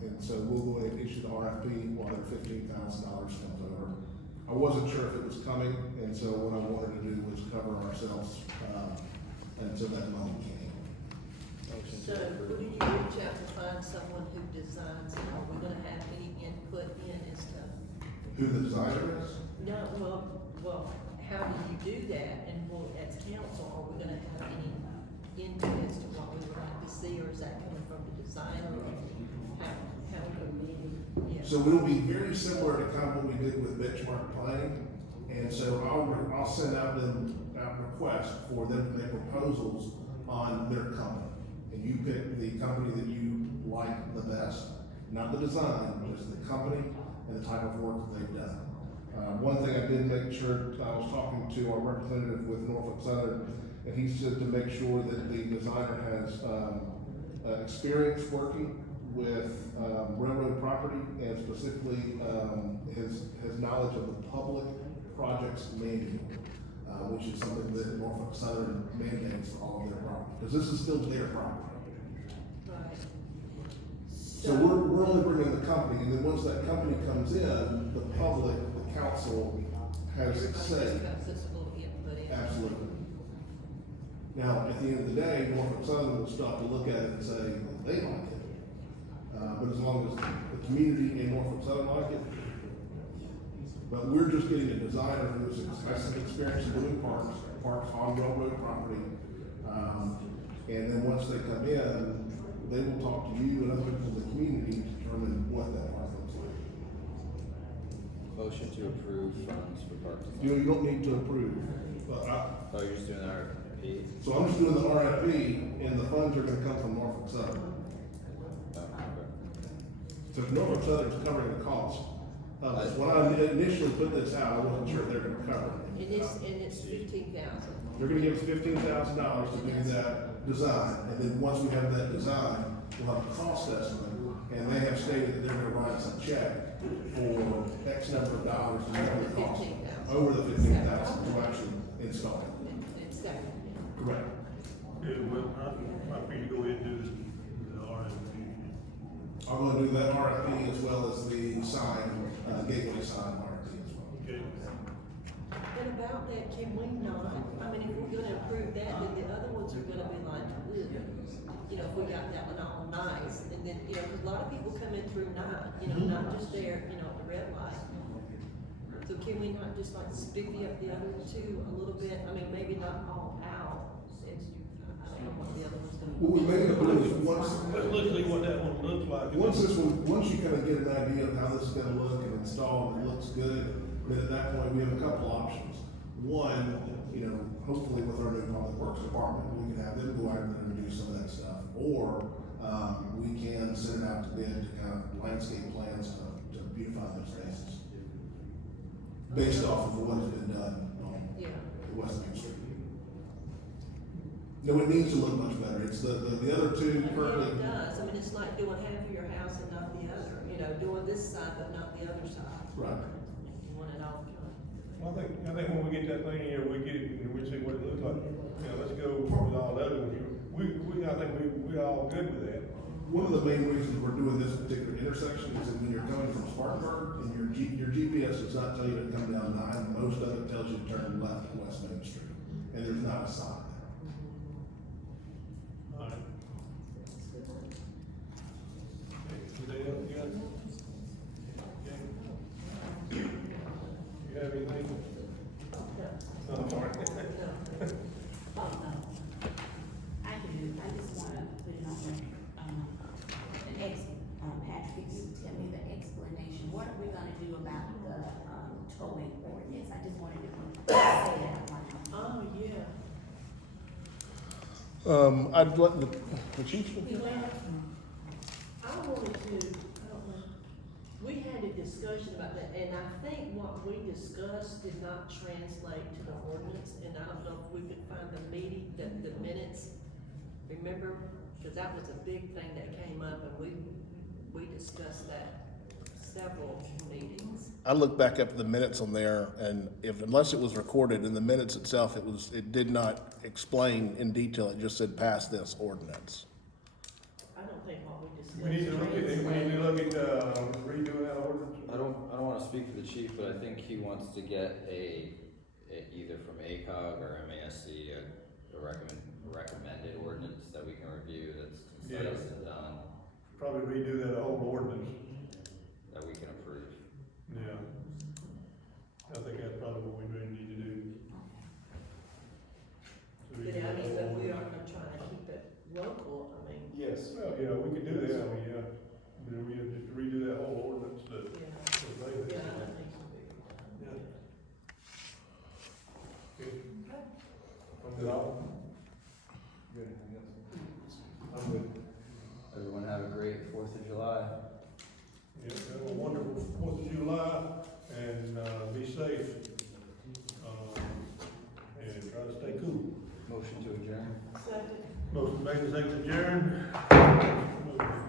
And so we'll go ahead and issue the RFP while their $15,000 comes over. I wasn't sure if it was coming, and so what I wanted to do was cover ourselves until that moment came. So, will you reach out to find someone who designs it? Are we gonna have any input in and stuff? Who the designer is? No, well, how do you do that? And will, as council, are we gonna have any input as to what we would like to see, or is that coming from the designer? How yeah. So it'll be very similar to kind of what we did with benchmark planning. And so I'll send out requests for them to make proposals on their company. And you pick the company that you like the best, not the design, just the company and the type of work that they've done. One thing I did make sure, I was talking to our representative with Norfolk Southern, and he said to make sure that the designer has experience working with railroad property, and specifically his knowledge of the public projects manual, which is something that Norfolk Southern mandates for all of their property, because this is still their property. Right. So we're only bringing the company, and then once that company comes in, the public, the council has a say. Absolutely. Now, at the end of the day, Norfolk Southern will stop to look at it and say, they like it. But as long as the community in Norfolk Southern like it, but we're just getting a designer who has some experience in doing parks on railroad property. And then once they come in, they will talk to you and other people in the community to determine what that park looks like. Motion to approve funds for park design. You don't need to approve, but Oh, you're just doing the RFP? so I'm just doing the RFP, and the funds are gonna come from Norfolk Southern. Oh, okay. So Norfolk Southern's covering the cost of this. When I initially put this out, I wasn't sure they're gonna cover it. And it's 15,000. They're gonna give us $15,000 to do that design, and then once we have that design, we'll have a cost estimate, and they have stated that they're gonna write us a check for X number of dollars to cover the cost. Over the $15,000 to actually install it. It's that. Correct. Yeah, well, do that RFP as well as the sign, gateway sign RFP as well. Okay. And about that, can we not, I mean, if we're gonna approve that, then the other ones are gonna be like, ugh, you know, if we got that one all nice, and then, you know, 'cause a lot of people come in through night, you know, not just there, you know, at the red light. So can we not just like spiffy up the other two a little bit, I mean, maybe not all out, it's, I don't know what the other one's gonna be. What we may end up doing is Let's see what that one looks like. once you kind of get an idea of how this is gonna look and install and it looks good, then at that point, we have a couple options. One, you know, hopefully with our new public works department, we can have them go out there and do some of that stuff. Or, we can send it out to bid to kind of landscape plans to beautify those spaces. Based off of what has been done on Yeah. West Main Street. No, it needs to look much better. It's the other two And currently. it does, I mean, it's like doing half of your house and not the other, you know, doing this side but not the other side. Right. You want it all done. Well, I think when we get that thing here, we get it, and we see what it looks like. You know, let's go with all the other ones. I think we all good with that. One of the main reasons we're doing this particular intersection is that when you're coming from Spartanburg and your GPS does not tell you to come down 9, most of it tells you to turn left at West Main Street. And there's not a sign there. All right. Anything else you got? Okay. You have anything? No, I'm sorry. I do, I just wanna put it on Patrick, if you tell me the explanation, what are we gonna do about the, towing ordinance? I just wanted to say that one. Oh, yeah. I'd let the chief. I wanted to, I don't know, we had a discussion about that, and I think what we discussed did not translate to the ordinance, and I don't know if we could find the meeting, the minutes, remember? Cause that was a big thing that came up, and we discussed that several meetings. I looked back up the minutes on there, and unless it was recorded in the minutes itself, it did not explain in detail. It just said pass this ordinance. I don't think what we discussed. We need to look at, redoing that ordinance. I don't wanna speak for the chief, but I think he wants to get either from ACOG or MASC, a recommended ordinance that we can review that's concise and done, Probably redo that whole ordinance. that we can approve. Yeah. I think that's probably what we really need to do. Yeah, I mean, but we are trying to keep it local, I mean, Yes. Well, yeah, we could do that, I mean, yeah. You know, we have to redo that whole ordinance that. yeah, that they- yeah, that makes a big. Yeah. Good. Is that all? Good, anything else? I'm good. Everyone have a great 4th of July. Yeah, have a wonderful 4th of July, and, be safe. And try to stay cool. Motion to adjourn. Second. Motion made, second adjourned.